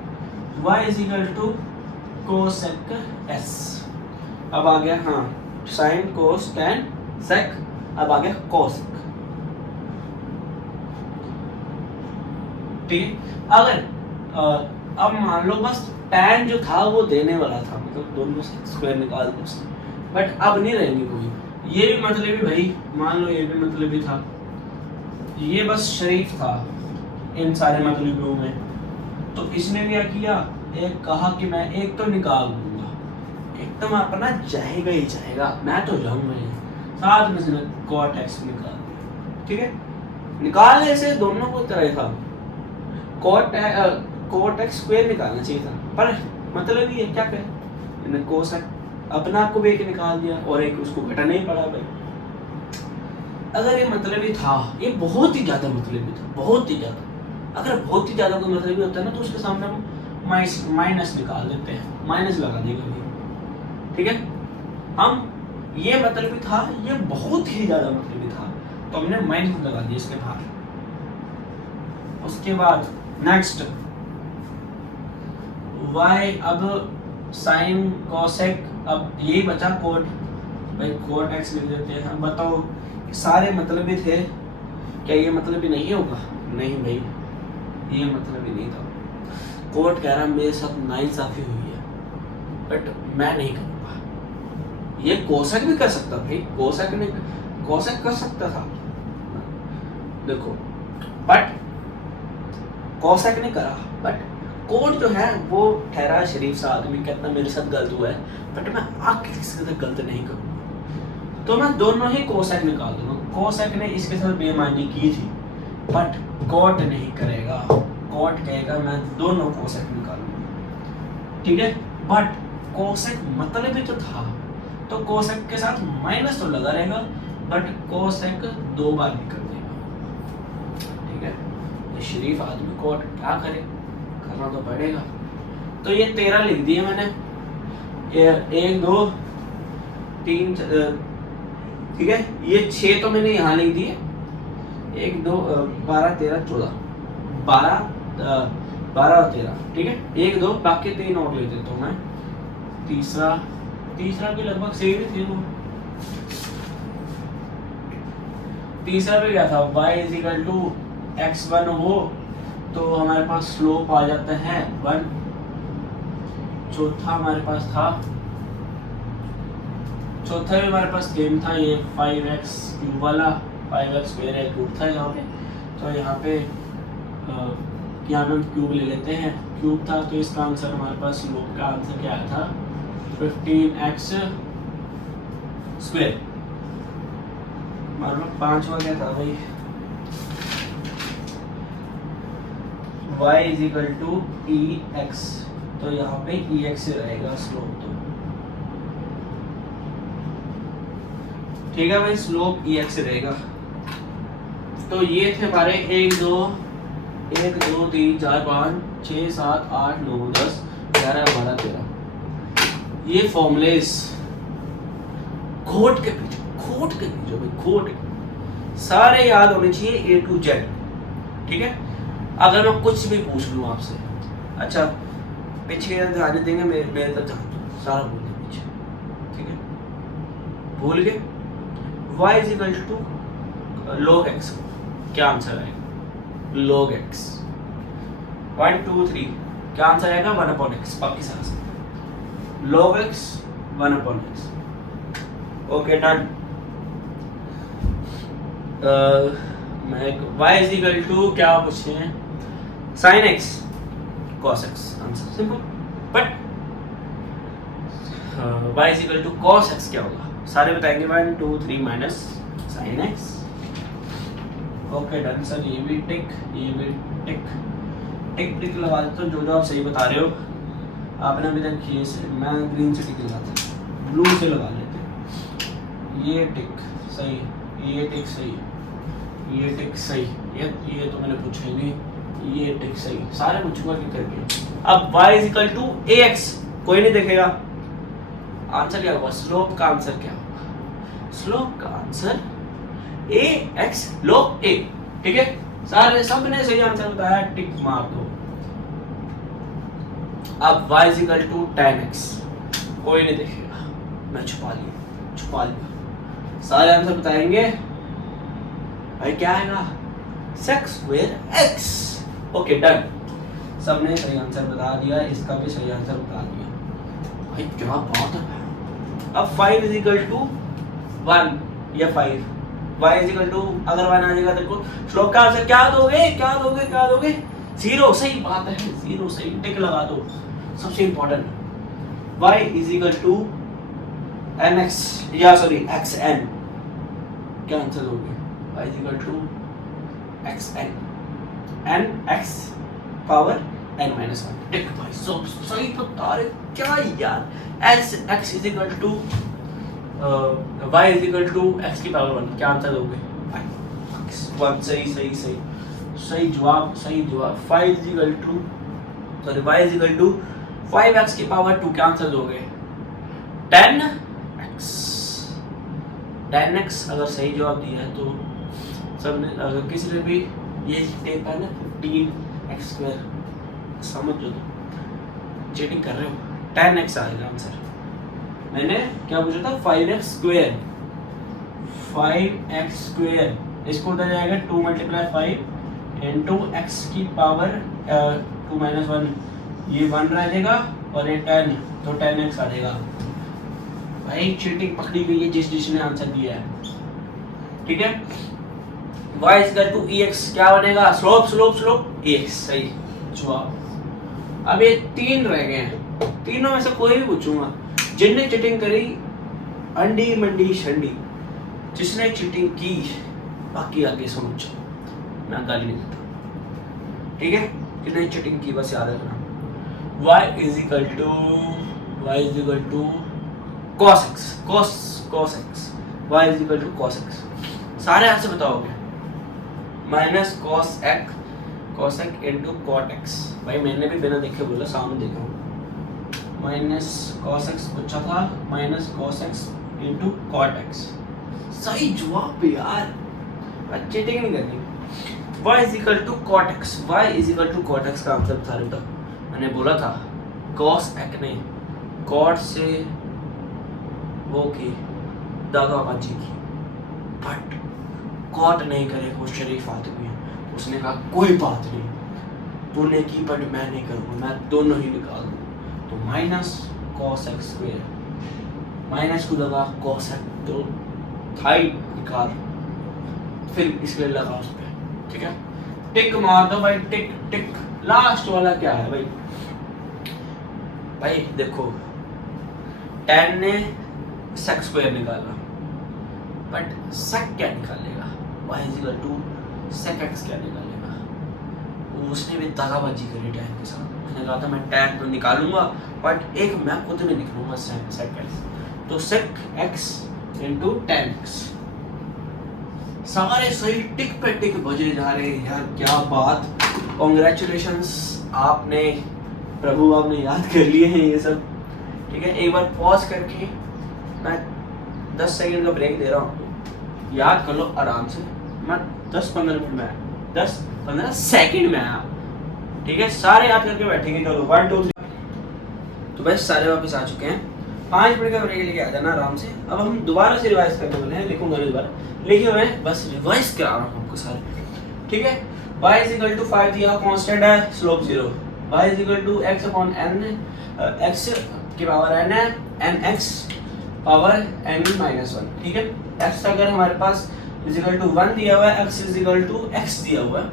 y is equal to cosec s। अब आ गया हाँ साइन कोस टैन सेक, अब आ गया कोसेक, ठीक है। अगर अब मान लो बस टैन जो था वो देने वाला था, मतलब दोनों स्क्वायर निकाल दो उसने, बट अब नहीं रहेंगे कोई, ये भी मतलब ही भाई, मान लो ये भी मतलब ही था, ये बस शरीफ था इन सारे मतलबियों में। तो इसने क्या किया, एक कहा कि मैं एक तो निकाल दूंगा, एक तो मैं अपना जाएगा ही जाएगा, मैं तो जाऊंगा ही, साथ में इसने कॉट एक्स निकाल दिया, ठीक है। निकालने से दोनों को तरह था, कॉट एक्स स्क्वायर निकालना चाहिए था, पर मतलब ये क्या करे, कोसेक अपना आप को भी एक निकाल दिया और एक उसको घटाना ही पड़ा भाई। अगर ये मतलबी था, ये बहुत ही ज्यादा मतलबी था, बहुत ही ज्यादा, अगर बहुत ही ज्यादा कोई मतलबी होता है ना तो उसके सामने हम माइनस निकाल देते हैं, माइनस लगा देगा भी, ठीक है। हम ये मतलबी था, ये बहुत ही ज्यादा मतलबी था, तो हमने माइनस लगा दिया इसके बाहर। उसके बाद नेक्स्ट y, अब साइन कोसेक, अब यही बचा कोट, भाई कोट एक्स लिख देते हैं। बताओ सारे मतलब ही थे, क्या ये मतलब ही नहीं होगा, नहीं भाई ये मतलब ही नहीं था। कोर्ट कह रहा मेरे साथ नाइंसाफी हुई है, बट मैं नहीं करूँगा। ये कोसेक भी कर सकता भाई, कोसेक कर सकता था, देखो, बट कोसेक ने करा, बट कोड जो है वो ठहरा शरीफ सा आदमी कहता मेरे साथ गलत हुआ है, बट मैं आगे किसी के साथ गलत नहीं करूँ, तो मैं दोनों ही कोसेक निकाल दूंगा। कोसेक ने इसके साथ बेईमानी की थी, बट कोट नहीं करेगा, कोट कहेगा मैं दोनों कोसेक निकालूंगा, ठीक है। बट कोसेक मतलब भी तो था, तो कोसेक के साथ माइनस तो लगा रहेगा, बट कोसेक 2 बार निकल देगा, ठीक है। ये शरीफ आदमी कोट क्या करे, करना तो पड़ेगा। तो ये 13 लिख दिए मैंने, ये 1 2 3 ठीक है। ये 6 तो मैंने यहाँ लिख दिए, 1 2 12 13 14 12 और 13, ठीक है। 1 2 बाकी 3 और ले देता हूँ मैं। तीसरा भी लगभग सेम ही थी वो। तीसरा भी क्या था, y = x1 हो तो हमारे पास स्लोप आ जाता है 1। चौथा हमारे पास था, चौथा भी हमारे पास सेम था, ये 5x क्यूब वाला, 5x स्क्वायर है क्यूब था यहाँ पे, तो यहाँ पे हम क्यूब ले लेते हैं, क्यूब था तो इसका आंसर हमारे पास स्लोप का आंसर क्या आया था 15x स्क्वायर। मतलब 5वां क्या था भाई, y = ex, तो यहाँ पे ex रहेगा स्लोप, तो ठीक है भाई, स्लोप ex रहेगा। तो ये थे हमारे 1 2 3 4 5 6 7 8 9 10 11 12 13 ये फॉर्मूलेस खोट के पीछे भाई, खोट सारे याद होने चाहिए A to Z, ठीक है। अगर मैं कुछ भी पूछ लूँ आपसे, अच्छा पीछे ध्यान देंगे, मेरे तक सारा भूल गए पीछे, ठीक है, भूल गए। y = log x, क्या आंसर आएगा log x। 1 2 3 क्या आंसर आएगा 1/x, बाकी सारा log x 1/x। Okay done. मैं y = क्या पूछे हैं, sin x cos x, answer simple. But y = cos x क्या होगा, सारे बताएंगे 1 2 3 minus sin x। Okay done sir, ये भी टिक, ये भी टिक लगा देता हूँ, जो आप सही बता रहे हो। आपने अभी तक ये से, मैं ग्रीन से टिक लगाता, ब्लू से लगा लेते। ये टिक सही, ये टिक सही, ये टिक सही, ये तो मैंने पूछा ही नहीं, ये टिक सही, सारे पूछूंगा कि करके। अब y = ax कोई नहीं देखेगा, आंसर क्या होगा, स्लोप का आंसर क्या होगा, स्लोप का आंसर ax log a, ठीक है। सारे सबने सही आंसर बताया, टिक मार दो। अब y = tan x कोई नहीं देखेगा, मैं छुपा लिया, सारे आंसर बताएंगे भाई, क्या आएगा sec² x। ओके डन, सबने सही आंसर बता दिया, इसका भी सही आंसर बता दिया भाई, क्या बात है। अब 5 = 1 या 5, y = अगर 1 आ जाएगा तो श्लोक का आंसर क्या दोगे 0, सही बात है, 0 सही, टिक लगा दो, सबसे इंपॉर्टेंट। y = mx या सॉरी xn, क्या आंसर दोगे, y = xn, n x power n - 1, टिक भाई, सब सही बता रहे, क्या यार। x = y = x की पावर 1, क्या आंसर दोगे 1, सही जवाब। 5 सॉरी y = 5x की पावर 2, क्या आंसर दोगे 10x। अगर सही जवाब दिया है तो सबने, अगर किसी ने भी ये टेप है ना 15x², समझ जो तो चीटिंग कर रहे हो, 10x आएगा आंसर। मैंने क्या पूछा था 5x², इसको उधर जाएगा 2 × 5 into x की पावर 2 - 1, ये 1 रह जाएगा और ये 10, तो 10x आ जाएगा भाई। चीटिंग पकड़ी गई है जिसने आंसर दिया है, ठीक है। y is equal to ex क्या बनेगा, स्लोप स्लोप स्लोप ex, सही जवाब। अब ये 3 रह गए हैं, तीनों में से कोई भी पूछूंगा। जिनने चीटिंग करी अंडी मंडी शंडी, जिसने चीटिंग की बाकी आगे समझ, मैं गाली नहीं देता, ठीक है। जिसने चीटिंग की बस याद रखना, y is equal to cos x, cos x, y is equal to cos x, सारे हाथ से बताओगे, minus cos x into cot x। भाई मैंने भी बिना देखे बोला, सामने देख रहा हूँ, माइनस cos x पूछा था, minus cos x into cot x, सही जवाब यार, चीटिंग नहीं करनी। y is equal to cot x, y is equal to cot x का मतलब था बेटा, मैंने बोला था cos x ने cot से वो की दागाबाजी की, बट cot नहीं करे, वो शरीफ आदमी है, उसने कहा कोई बात नहीं तूने की बट मैं नहीं करूँगा, मैं दोनों ही निकाल दूँ। तो minus cos x square, minus को लगा cos x, तो थाई निकाल, फिर इसलिए लगा उस पर, ठीक है। टिक मार दो भाई, टिक टिक। लास्ट वाला क्या है भाई, भाई देखो tan ने sec स्क्वायर निकाला, बट sec क्या निकालेगा, y is equal to sec x क्या निकालेगा। उसने भी दागाबाजी करी tan के साथ, उसने कहा था मैं tan तो निकालूंगा बट एक मैं खुद में निकालूंगा sec x, तो sec x into tan x। सारे सही टिक पे टिक बजे जा रहे हैं यार, क्या बात, कॉन्ग्रेचुलेशंस, आपने प्रभु आपने याद कर लिए हैं ये सब, ठीक है। एक बार पॉज करके मैं 10 सेकंड का ब्रेक दे रहा हूँ, याद कर लो आराम से, मैं 10-15 मिनट में आया, 10-15 सेकंड में आया, ठीक है। सारे याद करके बैठेंगे, चलो 1 2 3। तो बस सारे वापस आ चुके हैं, 5 मिनट का ब्रेक लेके आ जाना आराम से। अब हम दोबारा से रिवाइज करने वाले हैं, लिखूंगा दोबारा, लिखे हुए बस रिवाइज करा रहा हूँ आपको सारे, ठीक है। y इज इक्वल टू 5 दिया, कांस्टेंट है, slope 0, y is equal to x upon n, x की पावर n है, n x power n minus 1, ठीक है। x अगर हमारे पास इज इक्वल टू 1 दिया हुआ है, x is equal to x दिया हुआ है,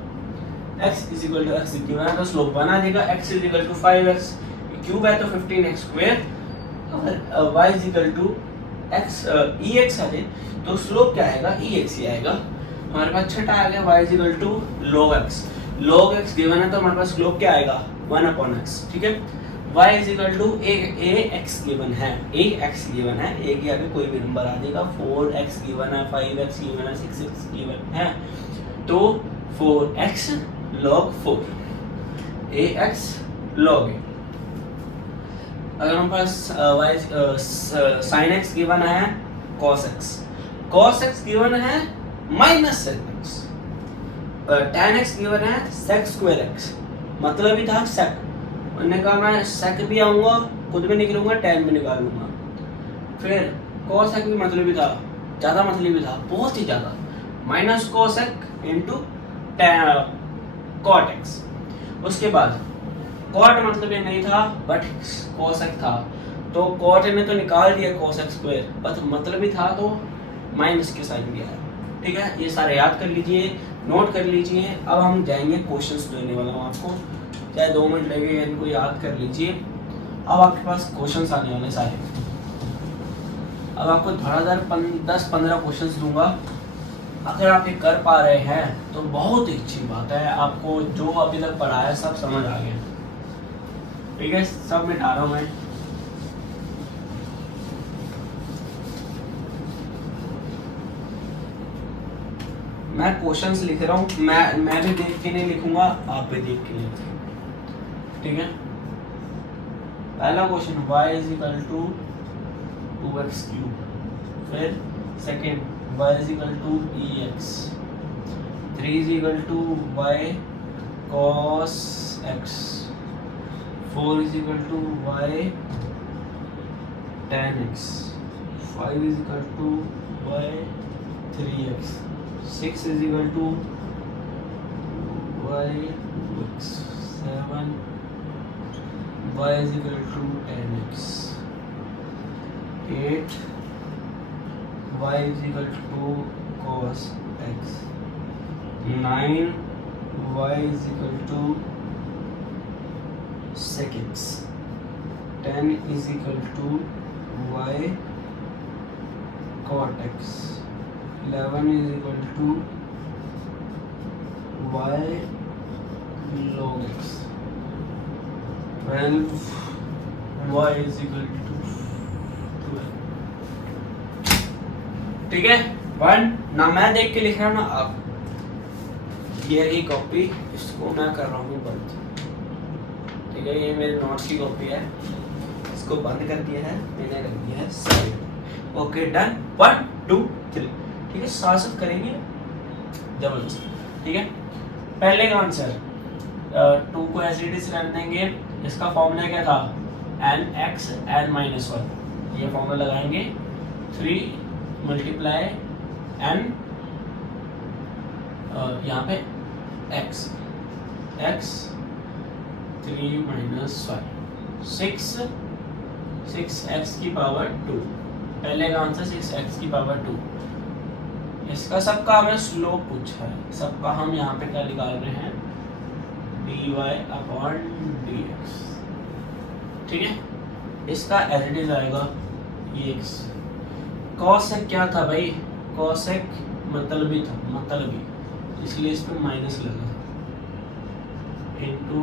x is equal to x दिया हुआ है, तो स्लोप 1 आ जाएगा, x is equal to 5x cube है तो 15x स्क्वायर, और y is equal to x ex आ जाए तो स्लोप क्या आएगा, ex ही आएगा। हमारे पास छठा आ गया y is equal to log x, log x given है तो हमारे पास स्लोप क्या आएगा 1/x, ठीक है। y is equal to ax given है, ax गिवन है, a के आगे कोई भी नंबर आ जाएगा, 4x गिवन है, 5x गिवन है, 6x गिवन है, तो 4x log 4, ax log a। अगर हमारे पास sin x गिवन है, cos x गिवन है minus sec x, tan x given है sec स्क्वायर x, मतलब ही था sec, उन्होंने कहा मैं sec भी आऊंगा, खुद भी निकलूंगा, tan भी निकालूंगा। फिर cos x भी मतलब ही था, ज़्यादा मतलब भी था, बहुत ही ज़्यादा, minus cos x into cot x। उसके बाद cot मतलब ये नहीं था बट cos x था, तो cot ने तो निकाल दिया cos x स्क्वायर, बट मतलब ही था तो माइनस के साइन दिया है, ठीक है। ये सारे याद कर लीजिए, नोट कर लीजिए। अब हम जाएंगे क्वेश्चंस देने वाला हूँ आपको, चाहे 2 मिनट लगे, इनको याद कर लीजिए। अब आपके पास क्वेश्चंस आने वाले सारे, अब आपको धड़ाधड़ 10-15 क्वेश्चंस दूंगा, अगर आप ये कर पा रहे हैं तो बहुत ही अच्छी बात है, आपको जो अभी तक पढ़ा है सब समझ आ गया, ठीक है। सब मिटा रहा हूँ मैं, क्वेश्चंस लिख रहा हूँ, मैं भी देख के नहीं लिखूंगा, आप भी देख के लिखिए, ठीक है। पहला question y is equal to 2x cube, फिर second y is equal to ex, 3 is equal to y cos x, 4 is equal to y tan x, 5 is equal to y 3x, 6 is equal to y x, 7 y is equal to tan x, 8 y is equal to cos x, 9y is equal to 6x, 10 is equal to y cot x, 11 is equal to y log x, 12 y is equal to 12। ठीक है, one ना मैं देख के लिख रहा हूँ ना आप। ये रही कॉपी, इसको मैं कर रहा हूँ बंद। ठीक है, ये मेरे नोट्स की कॉपी है, इसको बंद कर दिया है मैंने, रख दिया है साइड। Okay done, 1 2 3। ठीक है, साथ साथ करेंगे जबरदस्त। ठीक है, पहले का आंसर 2 को एज इट इज रख देंगे। इसका फॉर्मूला क्या था, nx n-1। ये फॉर्मूला लगाएंगे, 3 मल्टीप्लाई n यहाँ पे x 3 minus 5 6x की पावर 2। पहले का आंसर 6x की पावर 2। इसका सबका हमें स्लोप पूछा है, सबका हम यहाँ पे क्या निकाल रहे हैं, dy/dx। ठीक है, इसका एज इट आएगा ये x। कॉसेक क्या था भाई, कॉसेक मतलबी था, मतलबी, इसलिए इस पर माइनस लगा इनटू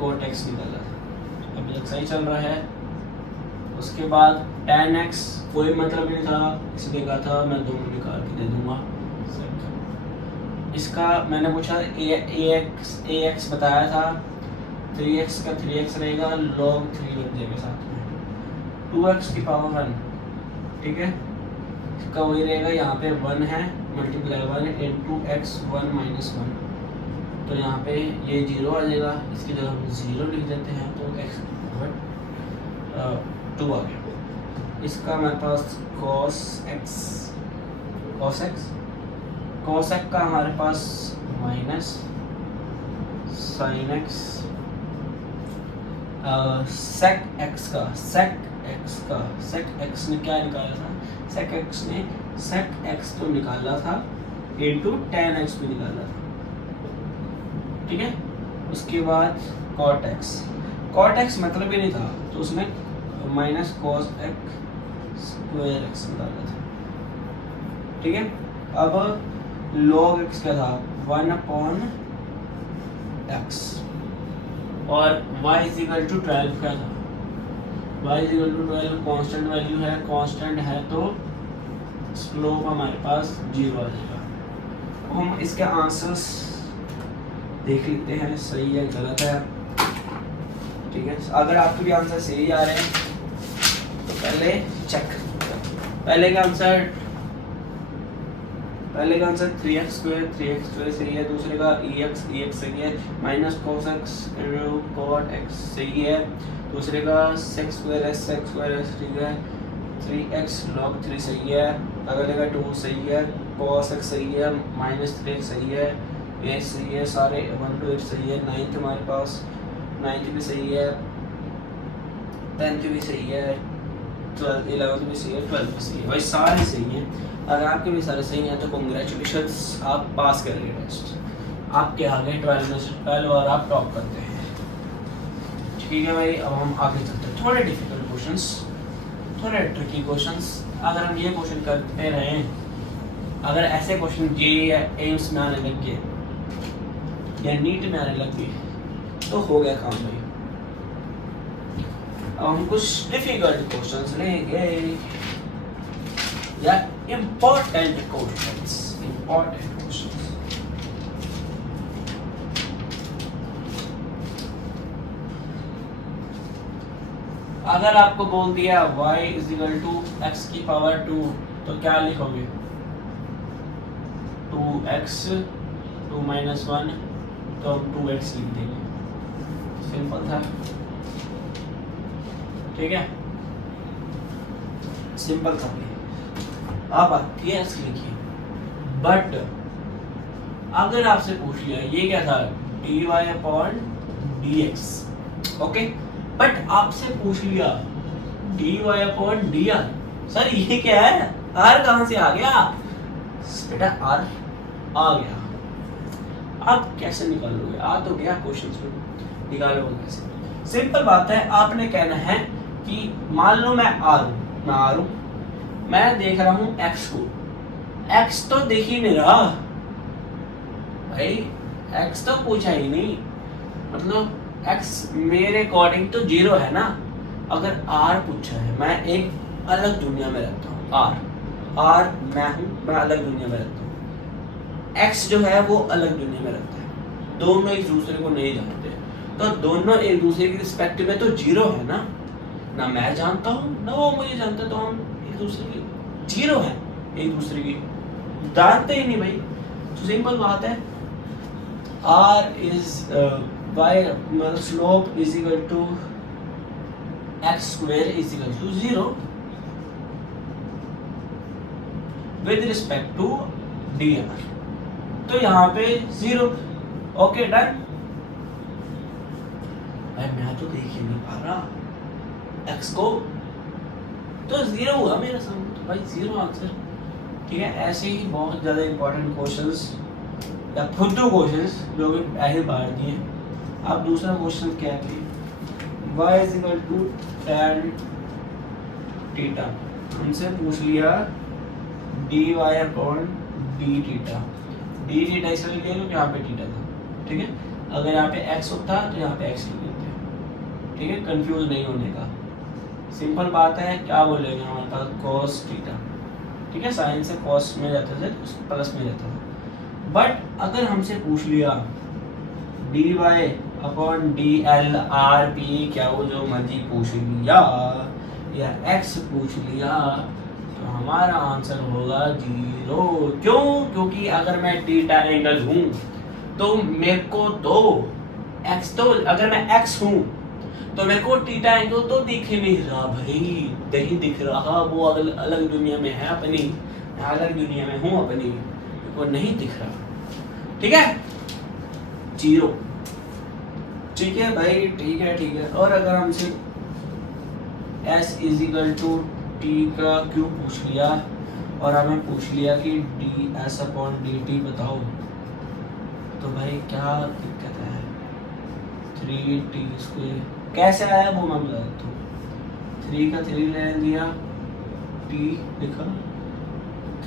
कोट एक्स निकाला था। अभी तक सही चल रहा है। उसके बाद tan x कोई मतलब नहीं था, इसलिए कहा था मैं दोनों निकाल के दे दूंगा। इसका मैंने पूछा ax बताया था, 3x का 3x रहेगा, log 3 बन जाएगा साथ में, 2x की पावर 1। ठीक है, इसका वही रहेगा, यहाँ पे 1 है, मल्टीप्लाई 1 इंटू x 1 माइनस 1, तो यहाँ पे ये 0 आ जाएगा, इसकी जगह हम 0 लिख देते हैं, तो x 2 आ गया। इसका हमारे पास cos x का हमारे पास minus sin x, sec x ने क्या निकाला था, sec x तो निकाला था इंटू tan x भी निकाला था। ठीक है, उसके बाद cot x मतलब ही नहीं था, तो उसने minus cos x square x निकाला था। ठीक है, अब log x क्या था, 1/x, और y इज इक्वल टू 12 क्या था, y is equal to 12 constant value है, कांस्टेंट है तो स्लोप हमारे पास 0 आ जाएगा। हम इसके आंसर्स देख लेते हैं, सही है गलत है। ठीक है, अगर आपके भी आंसर सही आ रहे हैं तो पहले चेक। पहले का आंसर 3x स्क्वायर सही है, दूसरे का ex सही है, minus cos x cot x सही है, दूसरे का sec स्क्वायर s ठीक है, 3x log 3 सही है, अगले का 2 सही है, cos x सही है, माइनस 3x सही है, ये सही है, सारे 1 to 8 सही है, 9th हमारे पास 9th भी सही है, 10th भी सही है, 12th 11th भी सही है, 12th भी सही है, भाई सारे सही हैं। अगर आपके भी सारे सही हैं तो कॉन्ग्रेचुलेशंस, आप पास कर रहे टेस्ट, आपके आगे 12 में से 12 और आप टॉप करते हैं। ठीक है भाई, अब हम आगे चलते हैं, थोड़े डिफिकल्ट क्वेश्चंस, थोड़े ट्रिकी क्वेश्चंस। अगर हम ये क्वेश्चन करते रहें, अगर ऐसे क्वेश्चन जे या एम्स में आने लग गए या नीट में आने लग गए तो हो गया काम भाई। अब हम कुछ डिफिकल्ट क्वेश्चंस लेंगे या इम्पोर्टेंट क्वेश्चंस। अगर आपको बोल दिया y is equal to x की पावर 2 तो क्या लिखोगे, 2x 2 माइनस 1, तो हम 2x लिख देंगे, सिंपल था। ठीक है, सिंपल था। अब आती है x लिखिए, बट अगर आपसे पूछ लिया ये क्या था, dy/dx, ओके, बट आपसे पूछ लिया dy/dr, सर ये क्या है, r कहाँ से आ गया बेटा, r आ गया। अब कैसे निकालोगे? आ तो गया क्वेश्चन में, निकालोगे कैसे? सिंपल बात है, आपने कहना है कि मान लो मैं आ रहा हूँ, मैं देख रहा हूँ x को, x तो देख ही नहीं रहा भाई, x तो पूछा ही नहीं, मतलब x मेरे अकॉर्डिंग तो 0 है ना। अगर r पूछा है, मैं एक अलग दुनिया में रहता हूँ, r मैं हूँ, मैं अलग दुनिया में रहता हूँ, x जो है वो अलग दुनिया में रहता है, दोनों एक दूसरे को नहीं जानते, तो दोनों एक दूसरे की रिस्पेक्ट में तो 0 है ना मैं जानता हूँ ना वो मुझे जानता, तो हम एक दूसरे की 0 है, एक दूसरे की जानते ही नहीं भाई। तो सिंपल बात है, r is y slope is equal to x square is equal to 0 with respect to dr, तो यहाँ पे 0। Okay done. मैं तो देख ही नहीं पा रहा x को, तो 0 हुआ मेरे सामने, तो भाई 0 आंसर। ठीक है, ऐसे ही बहुत ज़्यादा इंपॉर्टेंट क्वेश्चंस या फुद्दू क्वेश्चंस जो कि पहली बार दिए। अब दूसरा क्वेश्चन क्या है कि y is equal to tan theta, हमसे पूछ लिया dy upon D theta, D theta इसलिए लिया क्योंकि यहाँ पे थीटा था। ठीक है, अगर यहाँ पे x होता तो यहाँ पे x लिख देते। ठीक है, कंफ्यूज नहीं होने का, सिंपल बात है। क्या बोलेंगे हमारे पास cos थीटा, ठीक है, साइन से cos में जाता था तो प्लस में जाता था। बट अगर हमसे पूछ लिया dy upon D L R P, क्या वो जो मर्जी पूछ लिया या x पूछ लिया, तो हमारा आंसर होगा 0। क्यों? क्योंकि अगर मैं थीटा एंगल हूँ तो मेरे को तो x, तो अगर मैं x हूँ तो मेरे को थीटा एंगल तो दिख ही नहीं रहा भाई, नहीं दिख रहा, वो अलग दुनिया में है अपनी, अलग दुनिया में हूँ अपनी, वो नहीं दिख रहा। ठीक है, 0। ठीक है भाई, ठीक है। और अगर हमसे s is equal to T का क्यूब पूछ लिया और हमें पूछ लिया कि D S upon D T बताओ, तो भाई क्या दिक्कत है? 3t² कैसे आया वो मैं बता देता हूँ। 3 का 3 ले लिया, t लिखा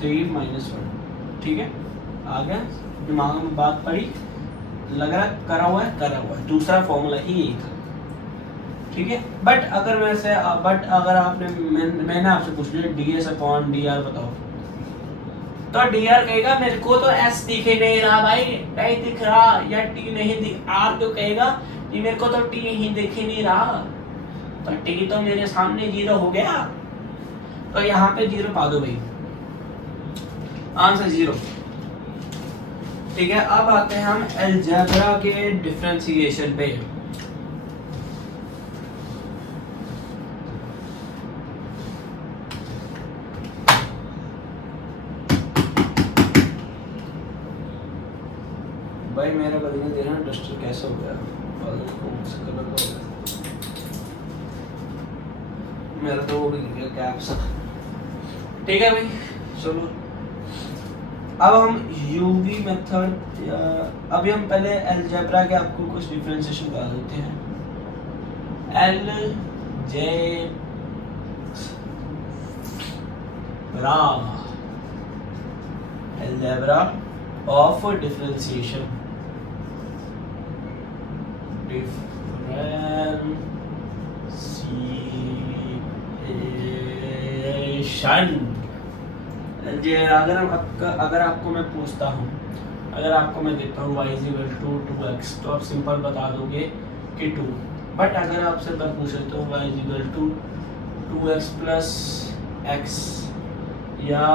3 - 1। ठीक है, आ गया दिमाग में बात पड़ी, लग रहा करा हुआ है, दूसरा फॉर्मूला ही यही था। ठीक है, बट अगर अगर आपने मैंने आपसे पूछ लिया ds अपॉन dr बताओ, तो dr कहेगा मेरे को तो s दिख ही नहीं रहा भाई, नहीं दिख रहा, या t नहीं दिख, r तो कहेगा कि मेरे को तो t ही दिख ही नहीं रहा, तो t तो मेरे सामने 0 हो गया, तो यहाँ पे 0 पा दो भाई, आंसर 0। ठीक है, अब आते हैं हम अलजेब्रा के डिफरेंशिएशन पे। भाई मेरा बदलने देना डस्टर कैसे हो गया, कलर हो गया मेरा, तो वो भी कैप सा। ठीक है भाई, चलो अब हम यूवी मेथड या अभी हम पहले अलजेब्रा के आपको कुछ डिफरेंशिएशन बता देते हैं। अलजेब्रा ऑफ डिफरेंशिएशन, अगर आपको मैं पूछता हूँ, अगर आपको मैं देता हूँ y = 2x, तो आप सिंपल बता दोगे कि 2। बट अगर आपसे मैं पूछ लेता हूँ y = 2x + x, या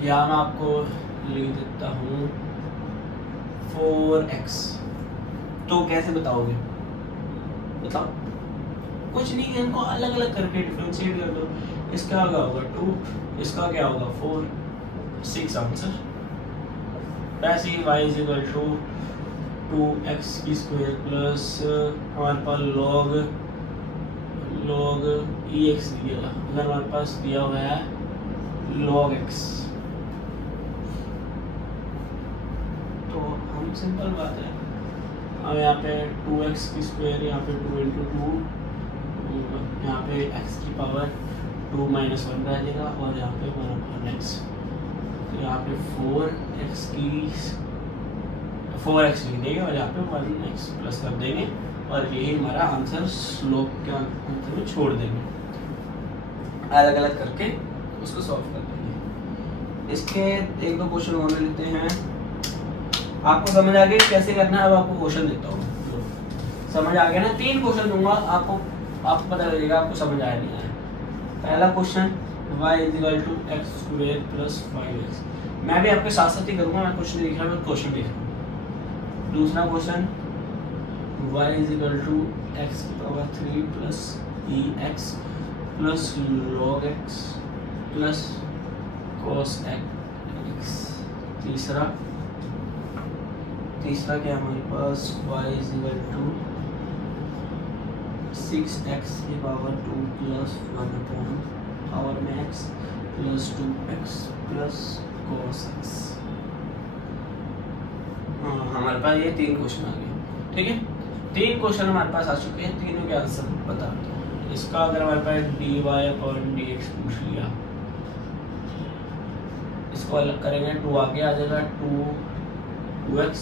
मैं आपको लिख देता हूँ 4x, तो कैसे बताओगे? बताओ। कुछ नहीं, इनको अलग अलग करके डिफरेंशिएट कर दो। इसका क्या होगा 2, इसका क्या होगा 4, 6 आंसर। वैसे ही y = 2x² प्लस हमारे पास log ex दिया, अगर हमारे पास दिया हुआ है log x। तो हम सिंपल बात है, अब यहाँ पे 2x की स्क्वायर, यहाँ पे 2 इंटू 2, यहाँ पे x की पावर 2 माइनस 1 रह जाएगा और यहाँ पे 1/x। तो यहाँ पे 4x लिख देंगे और यहाँ पे 1x प्लस कर देंगे और यही हमारा आंसर स्लोप के आंसर में छोड़ देंगे। अलग अलग करके उसको सॉल्व कर देंगे। इसके एक दो क्वेश्चन और लेते हैं। आपको समझ आ गया कैसे करना है? अब आपको क्वेश्चन देता हूँ, समझ आ गया ना? 3 क्वेश्चन दूंगा आपको पता लगेगा आपको समझ आया नहीं आया। पहला क्वेश्चन y = x² + 5x। मैं भी आपके साथ साथ ही करूँगा, मैं कुछ नहीं लिख रहा, मैं क्वेश्चन लिख रहा हूँ। दूसरा question y = x³ + ex + log x + cos x। तीसरा क्या हमारे पास y = 6x² + 1/x + 2x + cos x। हमारे पास ये 3 क्वेश्चन आ गए। ठीक है, 3 क्वेश्चन हमारे पास आ चुके हैं, तीनों के आंसर बता दो। इसका अगर हमारे पास dy/dx पूछ लिया, इसको अलग करेंगे, 2 आगे आ जाएगा, 2x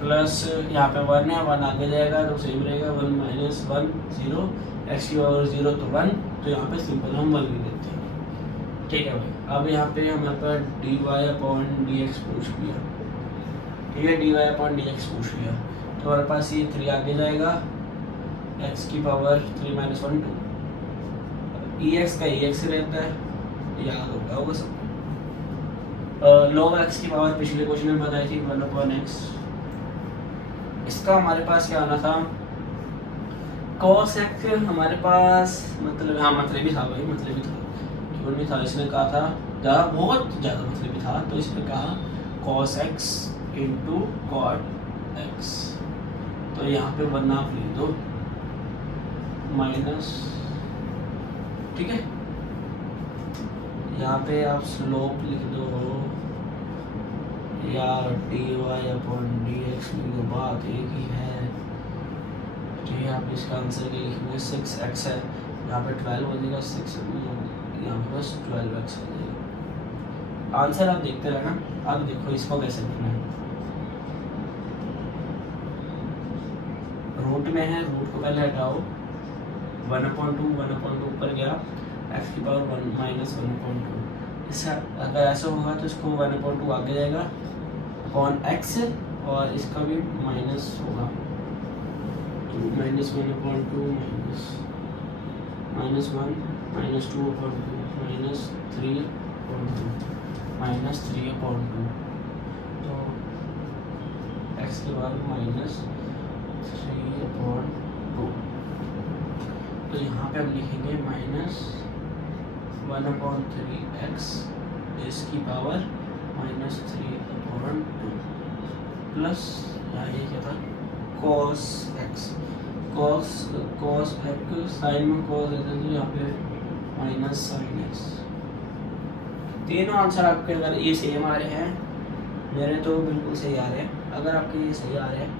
प्लस यहाँ पे 1 है, 1 आगे जाएगा तो सेम रहेगा, 1 - 1 0, x की पावर 0 तो 1, तो यहाँ पे सिंपल हम 1 लिख देते हैं। ठीक है भाई, अब यहाँ पे हमारे पास dy/dx पूछ लिया। ठीक है, dy/dx पूछ लिया तो हमारे पास ये 3 आगे जाएगा, x की पावर 3 - 1 2, ex का ex रहता है, याद होगा वो सब। log x की पावर पिछले क्वेश्चन में बताई थी 1/x। इसका हमारे पास क्या आना था, cos x हमारे पास मतलब, हाँ मतलब भी था भाई, मतलब भी था, क्यों नहीं था? इसने कहा था ज़्यादा, बहुत ज़्यादा मतलब भी था, तो इसने कहा cos x × cot x। तो यहाँ पे 1 आप लिख दो माइनस, ठीक है, यहाँ पे आप स्लोप लिख दो या dy/dx लिख दो, बात एक ही है। ठीक है, आप इसका आंसर क्या लिखेंगे, 6x है, यहाँ पे 12 हो जाएगा, 6 यहाँ पे बस 12x हो जाएगा। आंसर आप देखते रहना। अब देखो इसको कैसे लिखना है, रूट में है, रूट को पहले हटाओ, 1/2 ऊपर गया, x की पावर 1 - 1/2। इसका अगर ऐसा होगा तो इसको 1/2 आगे जाएगा अपॉन x, और इसका भी माइनस होगा, तो -1/2 -1 - 2 -3/2 -3/2, तो x की पावर -3/2। तो यहाँ पे हम लिखेंगे -1/3x इसकी पावर -3/2 प्लस ये क्या था, cos x, cos x sine में cos है तो यहाँ पे -sin x। तीनों आंसर आपके अगर ये सेम आ रहे हैं, मेरे तो बिल्कुल सही आ रहे हैं, अगर आपके ये सही आ रहे हैं,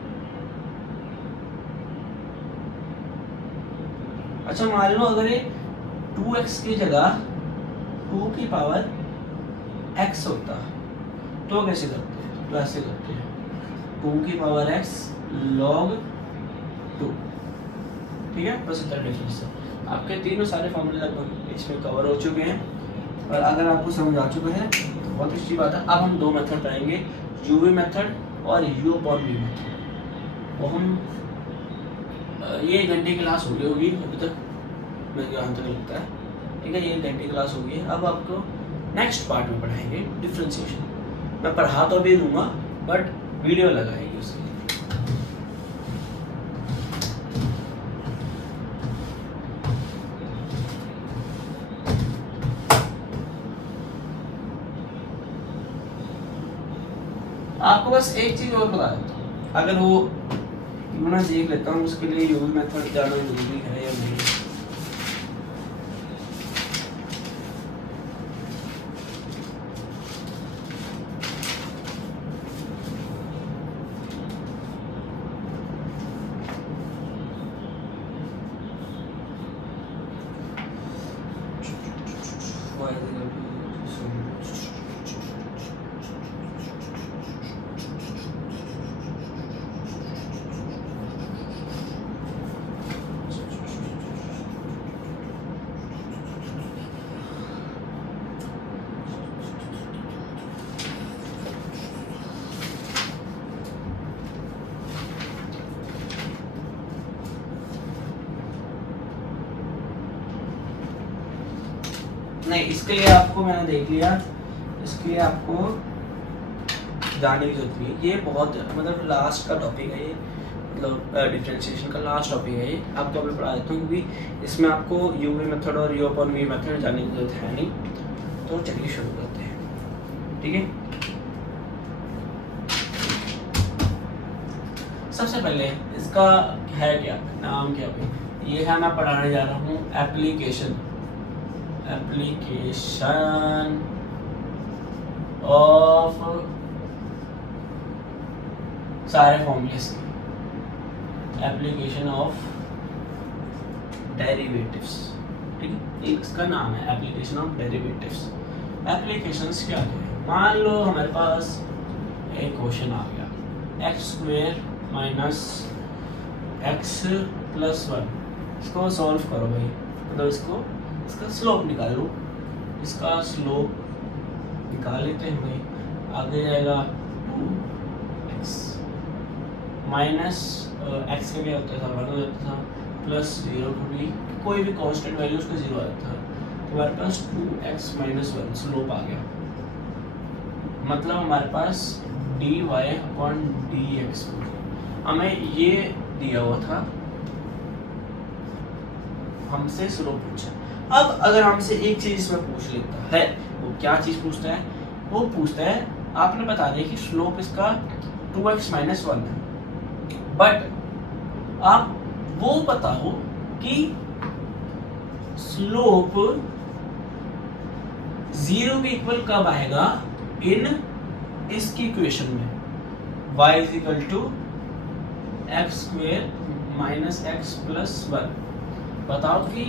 अच्छा मान लो अगर ये 2x की जगह 2 की पावर x होता तो कैसे करते हैं? तो ऐसे करते हैं, 2 की पावर x log 2। ठीक है, बस इतना डिफरेंस है। आपके तीनों सारे फॉर्मूले लगभग इसमें कवर हो चुके हैं, और अगर आपको समझ आ चुका है तो बहुत अच्छी बात है। अब हम 2 मेथड पढ़ेंगे, u/v मेथड और u/v मेथड। वो हम ये 1 घंटे की क्लास हो गई होगी अभी तक, मेरे यहाँ तक लगता है। ठीक है, ये 1 घंटे की क्लास हो गई है। अब आपको नेक्स्ट पार्ट में पढ़ाएंगे डिफ्रेंशिएशन। मैं पढ़ा तो भी दूंगा बट वीडियो लगाएंगे उसके लिए। आपको बस एक चीज और बता देता हूँ, अगर वो मैं देख लेता हूँ उसके लिए u/v मेथड जाना जरूरी है या नहीं। नहीं, इसके लिए आपको मैंने देख लिया, इसके लिए आपको जाने की जरूरत नहीं है। ये बहुत मतलब लास्ट का टॉपिक है ये, मतलब डिफरेंशिएशन का लास्ट टॉपिक है ये। आपको अभी पढ़ा देता हूँ क्योंकि इसमें आपको यू वी मेथड और यू अपॉन वी मेथड जाने की जरूरत है नहीं। तो चलिए शुरू करते हैं, ठीक है। सबसे पहले इसका है क्या नाम, क्या भाई ये है, मैं पढ़ाने जा रहा हूँ एप्लीकेशन ऑफ सारे फॉर्मूलेस, एप्लीकेशन ऑफ डेरिवेटिव्स, ठीक है। इसका नाम है एप्लीकेशन ऑफ डेरिवेटिव्स। एप्लीकेशंस क्या है, मान लो हमारे पास एक क्वेश्चन आ गया, x square minus x plus 1, इसको सॉल्व करो भाई, मतलब इसका स्लोप निकालो, इसका स्लोप निकाल लेते हैं भाई। आगे जाएगा 2x माइनस एक्स का क्या होता था, 1 हो जाता था, प्लस 0 कोई भी कांस्टेंट वैल्यू उसका 0 आ जाता था। तो हमारे पास 2x माइनस 1 स्लोप आ गया, मतलब हमारे पास dy अपॉन dx, हमें ये दिया हुआ था, हमसे स्लोप पूछा। अब अगर हमसे एक चीज इसमें पूछ लेता है, वो क्या चीज पूछता है, वो पूछता है आपने बता दिया कि स्लोप इसका 2x माइनस 1 है, बट आप वो पता हो कि स्लोप 0 के इक्वल कब आएगा इन इसकी इक्वेशन में, y is equal to x square minus x plus 1। बताओ कि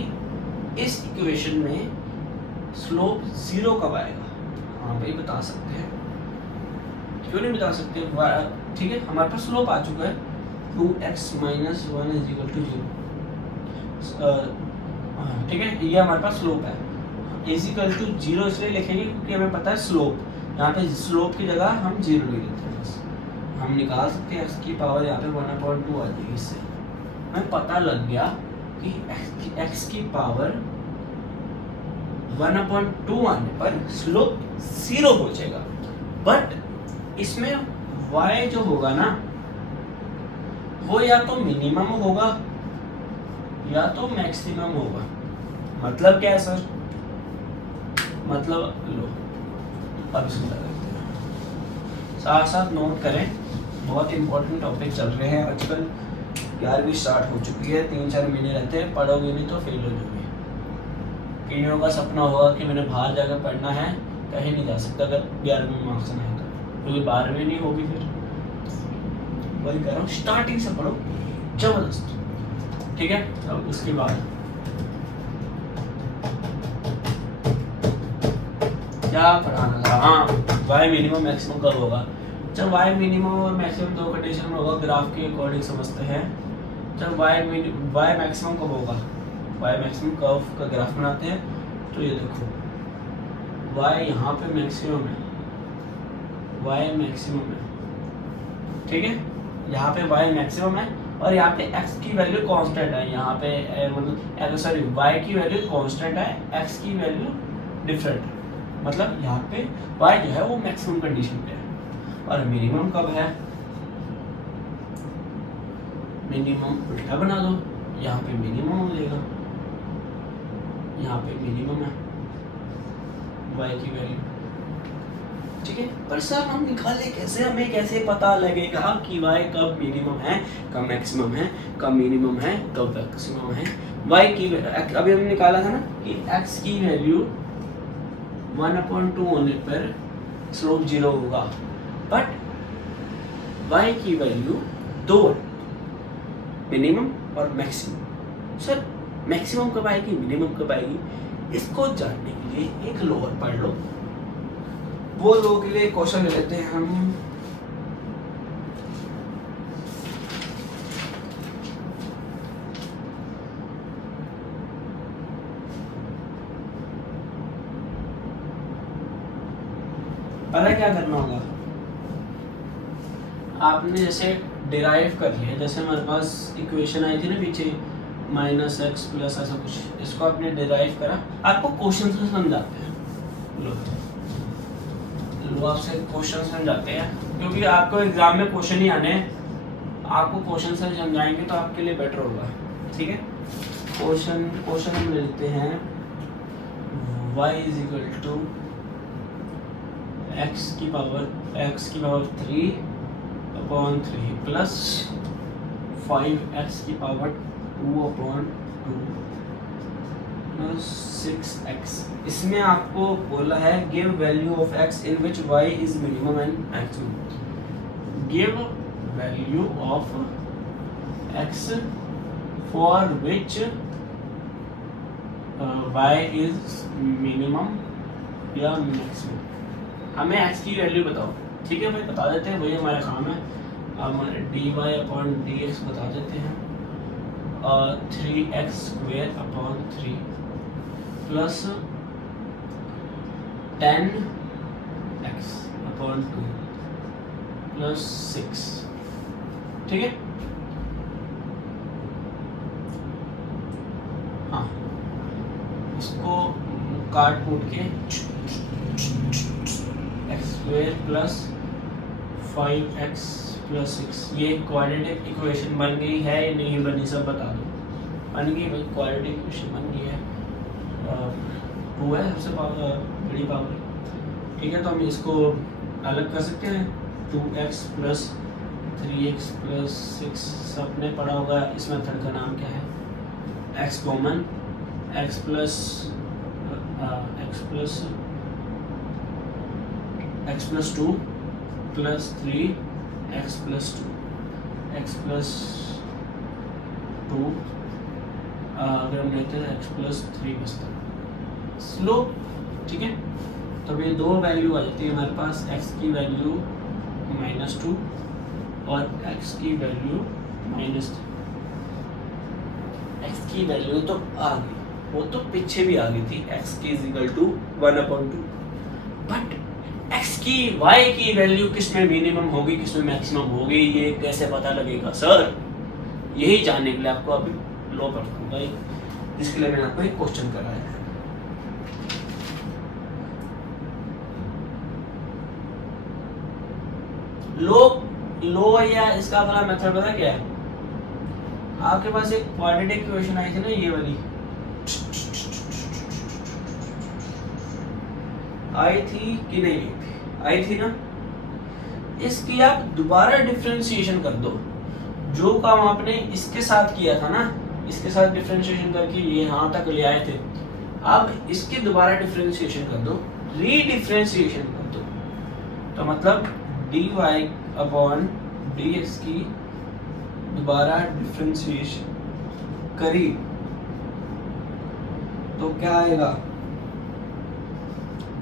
इस इक्वेशन में स्लोप 0 कब आएगा। हाँ भाई बता सकते हैं, क्यों नहीं बता सकते, ठीक है। हमारे पास स्लोप आ चुका है 2x minus 1 is equal to 0, ठीक है। ये हमारे पास स्लोप है, इज इक्वल टू 0 इसलिए लिखेंगे क्योंकि हमें पता है स्लोप, यहाँ पे स्लोप की जगह हम 0 ले लेते हैं, बस हम निकाल सकते हैं x की पावर यहाँ पे 1/2 आ जाएगी। इससे हमें पता लग गया कि x की पावर 1/2 आने पर स्लोप 0 हो जाएगा, बट इसमें y जो होगा ना वो या तो मिनिमम होगा या तो मैक्सिमम होगा। मतलब क्या है सर, मतलब लो अब इसको लगाते हैं, साथ साथ नोट करें, बहुत इंपॉर्टेंट टॉपिक चल रहे हैं आजकल। 11वीं स्टार्ट हो चुकी है, 3-4 महीने रहते हैं, पढ़ोगे नहीं तो फेल हो जाओगे। कईयों का सपना होगा कि मैंने बाहर जाकर पढ़ना है, कहीं नहीं जा सकता अगर 11वीं में मार्क्स नहीं आएगा, क्योंकि 12वीं नहीं होगी। फिर वही कह रहा हूँ, स्टार्टिंग से पढ़ो जबरदस्त, ठीक है। अब उसके बाद क्या पढ़ाना था, हाँ y मिनिमम मैक्सिमम कब होगा। जब y मिनिमम और मैक्सिमम दो कंडीशन में होगा, ग्राफ के अकॉर्डिंग समझते हैं। जब y मैक्सिमम कब होगा, y मैक्सिमम कर्व का ग्राफ बनाते हैं, तो ये देखो y यहाँ पे मैक्सिमम है, y मैक्सिमम है, ठीक है। यहाँ पे y मैक्सिमम है और यहाँ पे x की वैल्यू कांस्टेंट है, यहाँ पे मतलब सॉरी y की वैल्यू कांस्टेंट है, x की वैल्यू डिफरेंट है, मतलब यहाँ पे y जो है वो मैक्सिमम कंडीशन पे है। और मिनिमम कब है, मिनिमम उल्टा बना दो, यहाँ पे मिनिमम हो जाएगा, यहाँ पे मिनिमम है y की वैल्यू, ठीक है। पर सर हम निकाले कैसे, हमें कैसे पता लगेगा कि y कब मिनिमम है, कब मैक्सिमम है, कब मिनिमम है, कब मैक्सिमम है। y की अभी हमने निकाला था ना कि x की वैल्यू 1/2 होने पर स्लोप 0 होगा, बट y की वैल्यू 2 मिनिमम और मैक्सिमम। सर मैक्सिमम कब आएगी, मिनिमम कब आएगी, इसको जानने के लिए एक लोअर पढ़ लो। वो लोगों के लिए क्वेश्चन ले लेते हैं हम। पहले क्या करना होगा, आपने जैसे डिराइव कर लिया, जैसे हमारे पास इक्वेशन आई थी ना पीछे माइनस एक्स प्लस ऐसा कुछ, इसको आपने डिराइव करा, आपको क्वेश्चन से समझाते हैं। लो आपसे क्वेश्चन समझाते हैं, क्योंकि आपको एग्जाम में क्वेश्चन ही आने हैं, आपको क्वेश्चन से समझाएंगे तो आपके लिए बेटर होगा। ठीक है, क्वेश्चन हम लेते हैं y is equal to x की पावर 3/3 प्लस 5x की पावर 2/2 प्लस 6x। इसमें आपको बोला है give value of x in which y is minimum and maximum. Give value of x for which y is minimum या मैक्सिमम। हमें x की वैल्यू बताओ। ठीक है भाई, बता देते हैं, वही हमारा काम है। हम dy/dx बता देते हैं 3x² 3 प्लस 10x/2 प्लस 6। ठीक है, हाँ इसको काट कूट के x² प्लस 5x प्लस 6, ये क्वाड्रेटिक इक्वेशन बन गई है या नहीं बनी, सब बता दो। बन गई भाई, क्वाड्रेटिक इक्वेशन बन गई है। 2 है सबसे बड़ी पावर। ठीक है, तो हम इसको अलग कर सकते हैं। 2x प्लस 3x प्लस 6 सबने पढ़ा होगा। इस मेथड का नाम क्या है? x common, x plus 2 plus 3x plus 2 अगर हम लेते हैं x प्लस 3 बचता है स्लो। ठीक है, तो ये दो वैल्यू आ जाती है हमारे पास, x की वैल्यू -2 और x की वैल्यू -3। x की वैल्यू तो आ गई, वो तो पीछे भी आ गई थी, x की is equal to 1/2। But x की y की वैल्यू किस में मिनिमम होगी, किस में मैक्सिमम होगी, ये कैसे पता लगेगा सर? यही जानने के लिए आपको अभी लो पढ़ूंगा, जिसके लिए मैंने आपको एक क्वेश्चन कराया है। लो या इसका अपना मेथड पता क्या है? आपके पास एक क्वाड्रेटिक इक्वेशन आई थी ना, ये वाली आई थी कि नहीं आई थी ना, इसकी आप दोबारा डिफरेंशिएशन कर दो। जो काम आपने इसके साथ किया था ना, इसके साथ डिफरेंशिएशन करके ये यहाँ तक ले आए थे, अब इसकी दोबारा डिफरेंशिएशन कर दो, रीडिफरेंशिएशन कर दो। तो मतलब dy/dx की दोबारा डिफरेंशिएशन करी तो क्या आएगा?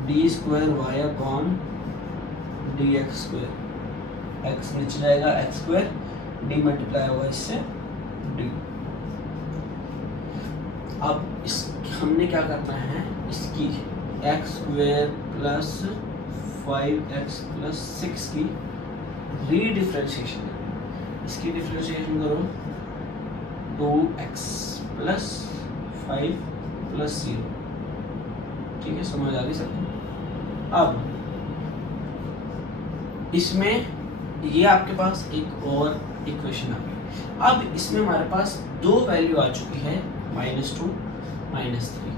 d²y/dx², x नीचे जाएगा x² d मल्टीप्लाई होगा इससे d। अब इस हमने क्या करना है, इसकी x² प्लस 5x प्लस 6 की रीडिफरेंशिएशन। इसकी डिफरेंशिएशन करो 2x प्लस 5 प्लस 0। ठीक है, समझ आ गई सबको? अब इसमें ये आपके पास एक और इक्वेशन आ गई। अब इसमें हमारे पास दो वैल्यू आ चुकी है, -2 -3।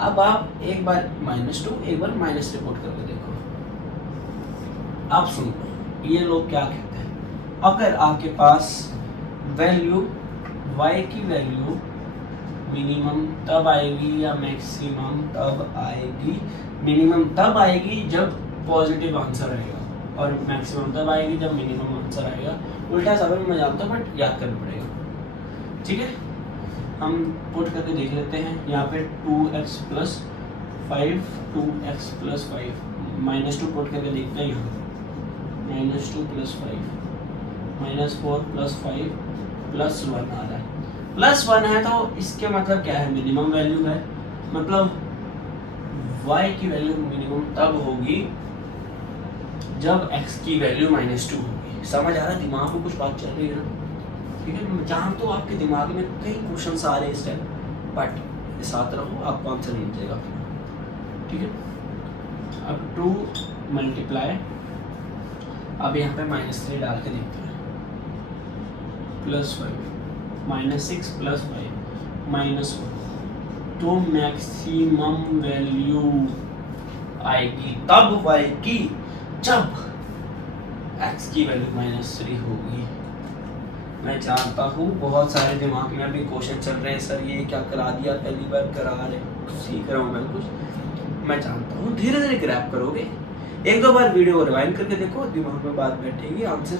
अब आप एक बार -2 एक बार माइनस रिपोर्ट करके देखो। आप सुनो, ये लोग क्या कहते हैं, अगर आपके पास वैल्यू y की वैल्यू मिनिमम तब आएगी या मैक्सिमम तब आएगी? मिनिमम तब आएगी जब पॉजिटिव आंसर आएगा, और मैक्सिमम तब आएगी जब मिनिमम आंसर आएगा। उल्टा सब मैं जानता हूँ, बट याद करना पड़ेगा। ठीक है, हम पुट करके देख लेते हैं। यहाँ पे 2x plus 5 2x plus 5 -2 put करके देखते हैं। यहाँ -2 प्लस 5 -4 प्लस 5 प्लस 1 आ रहा है। प्लस 1 है तो इसके मतलब क्या है? मिनिमम वैल्यू है। मतलब y की वैल्यू मिनिमम तब होगी जब x की वैल्यू -2 होगी। समझ आ रहा है? दिमाग में कुछ बात चल रही है ना? ठीक है, मैं जानता हूँ आपके दिमाग में कई क्वेश्चन आ रहे हैं इस टाइम, बट साथ रहो, आपको आंसर मिल जाएगा अपना। ठीक है, अब 2 मल्टीप्लाई, अब यहाँ पे -3 डाल के देखते हैं, +5 -6 +5 -1, तो मैक्सिमम वैल्यू आएगी तब आएगी जब x की वैल्यू -3 होगी। मैं जानता हूँ बहुत सारे दिमाग में अभी क्वेश्चन चल रहे हैं, सर ये क्या करा दिया, पहली बार करा रहे, सीख रहा हूँ मैं कुछ। मैं जानता हूँ धीरे धीरे ग्रैब करोगे, 1-2 बार वीडियो को रिवाइंड करके देखो, दिमाग में बात बैठेगी, आंसर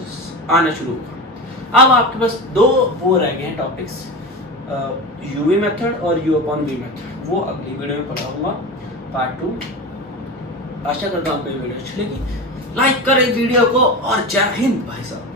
आना शुरू होगा। अब आपके पास 2 वो रह गए हैं टॉपिक्स, UV मेथड और U/V मेथड, वो अगली वीडियो में पढ़ाऊंगा, पार्ट 2। आशा करता हूँ आपको ये वीडियो अच्छी लगी, लाइक करें वीडियो को, और जय हिंद भाई साहब।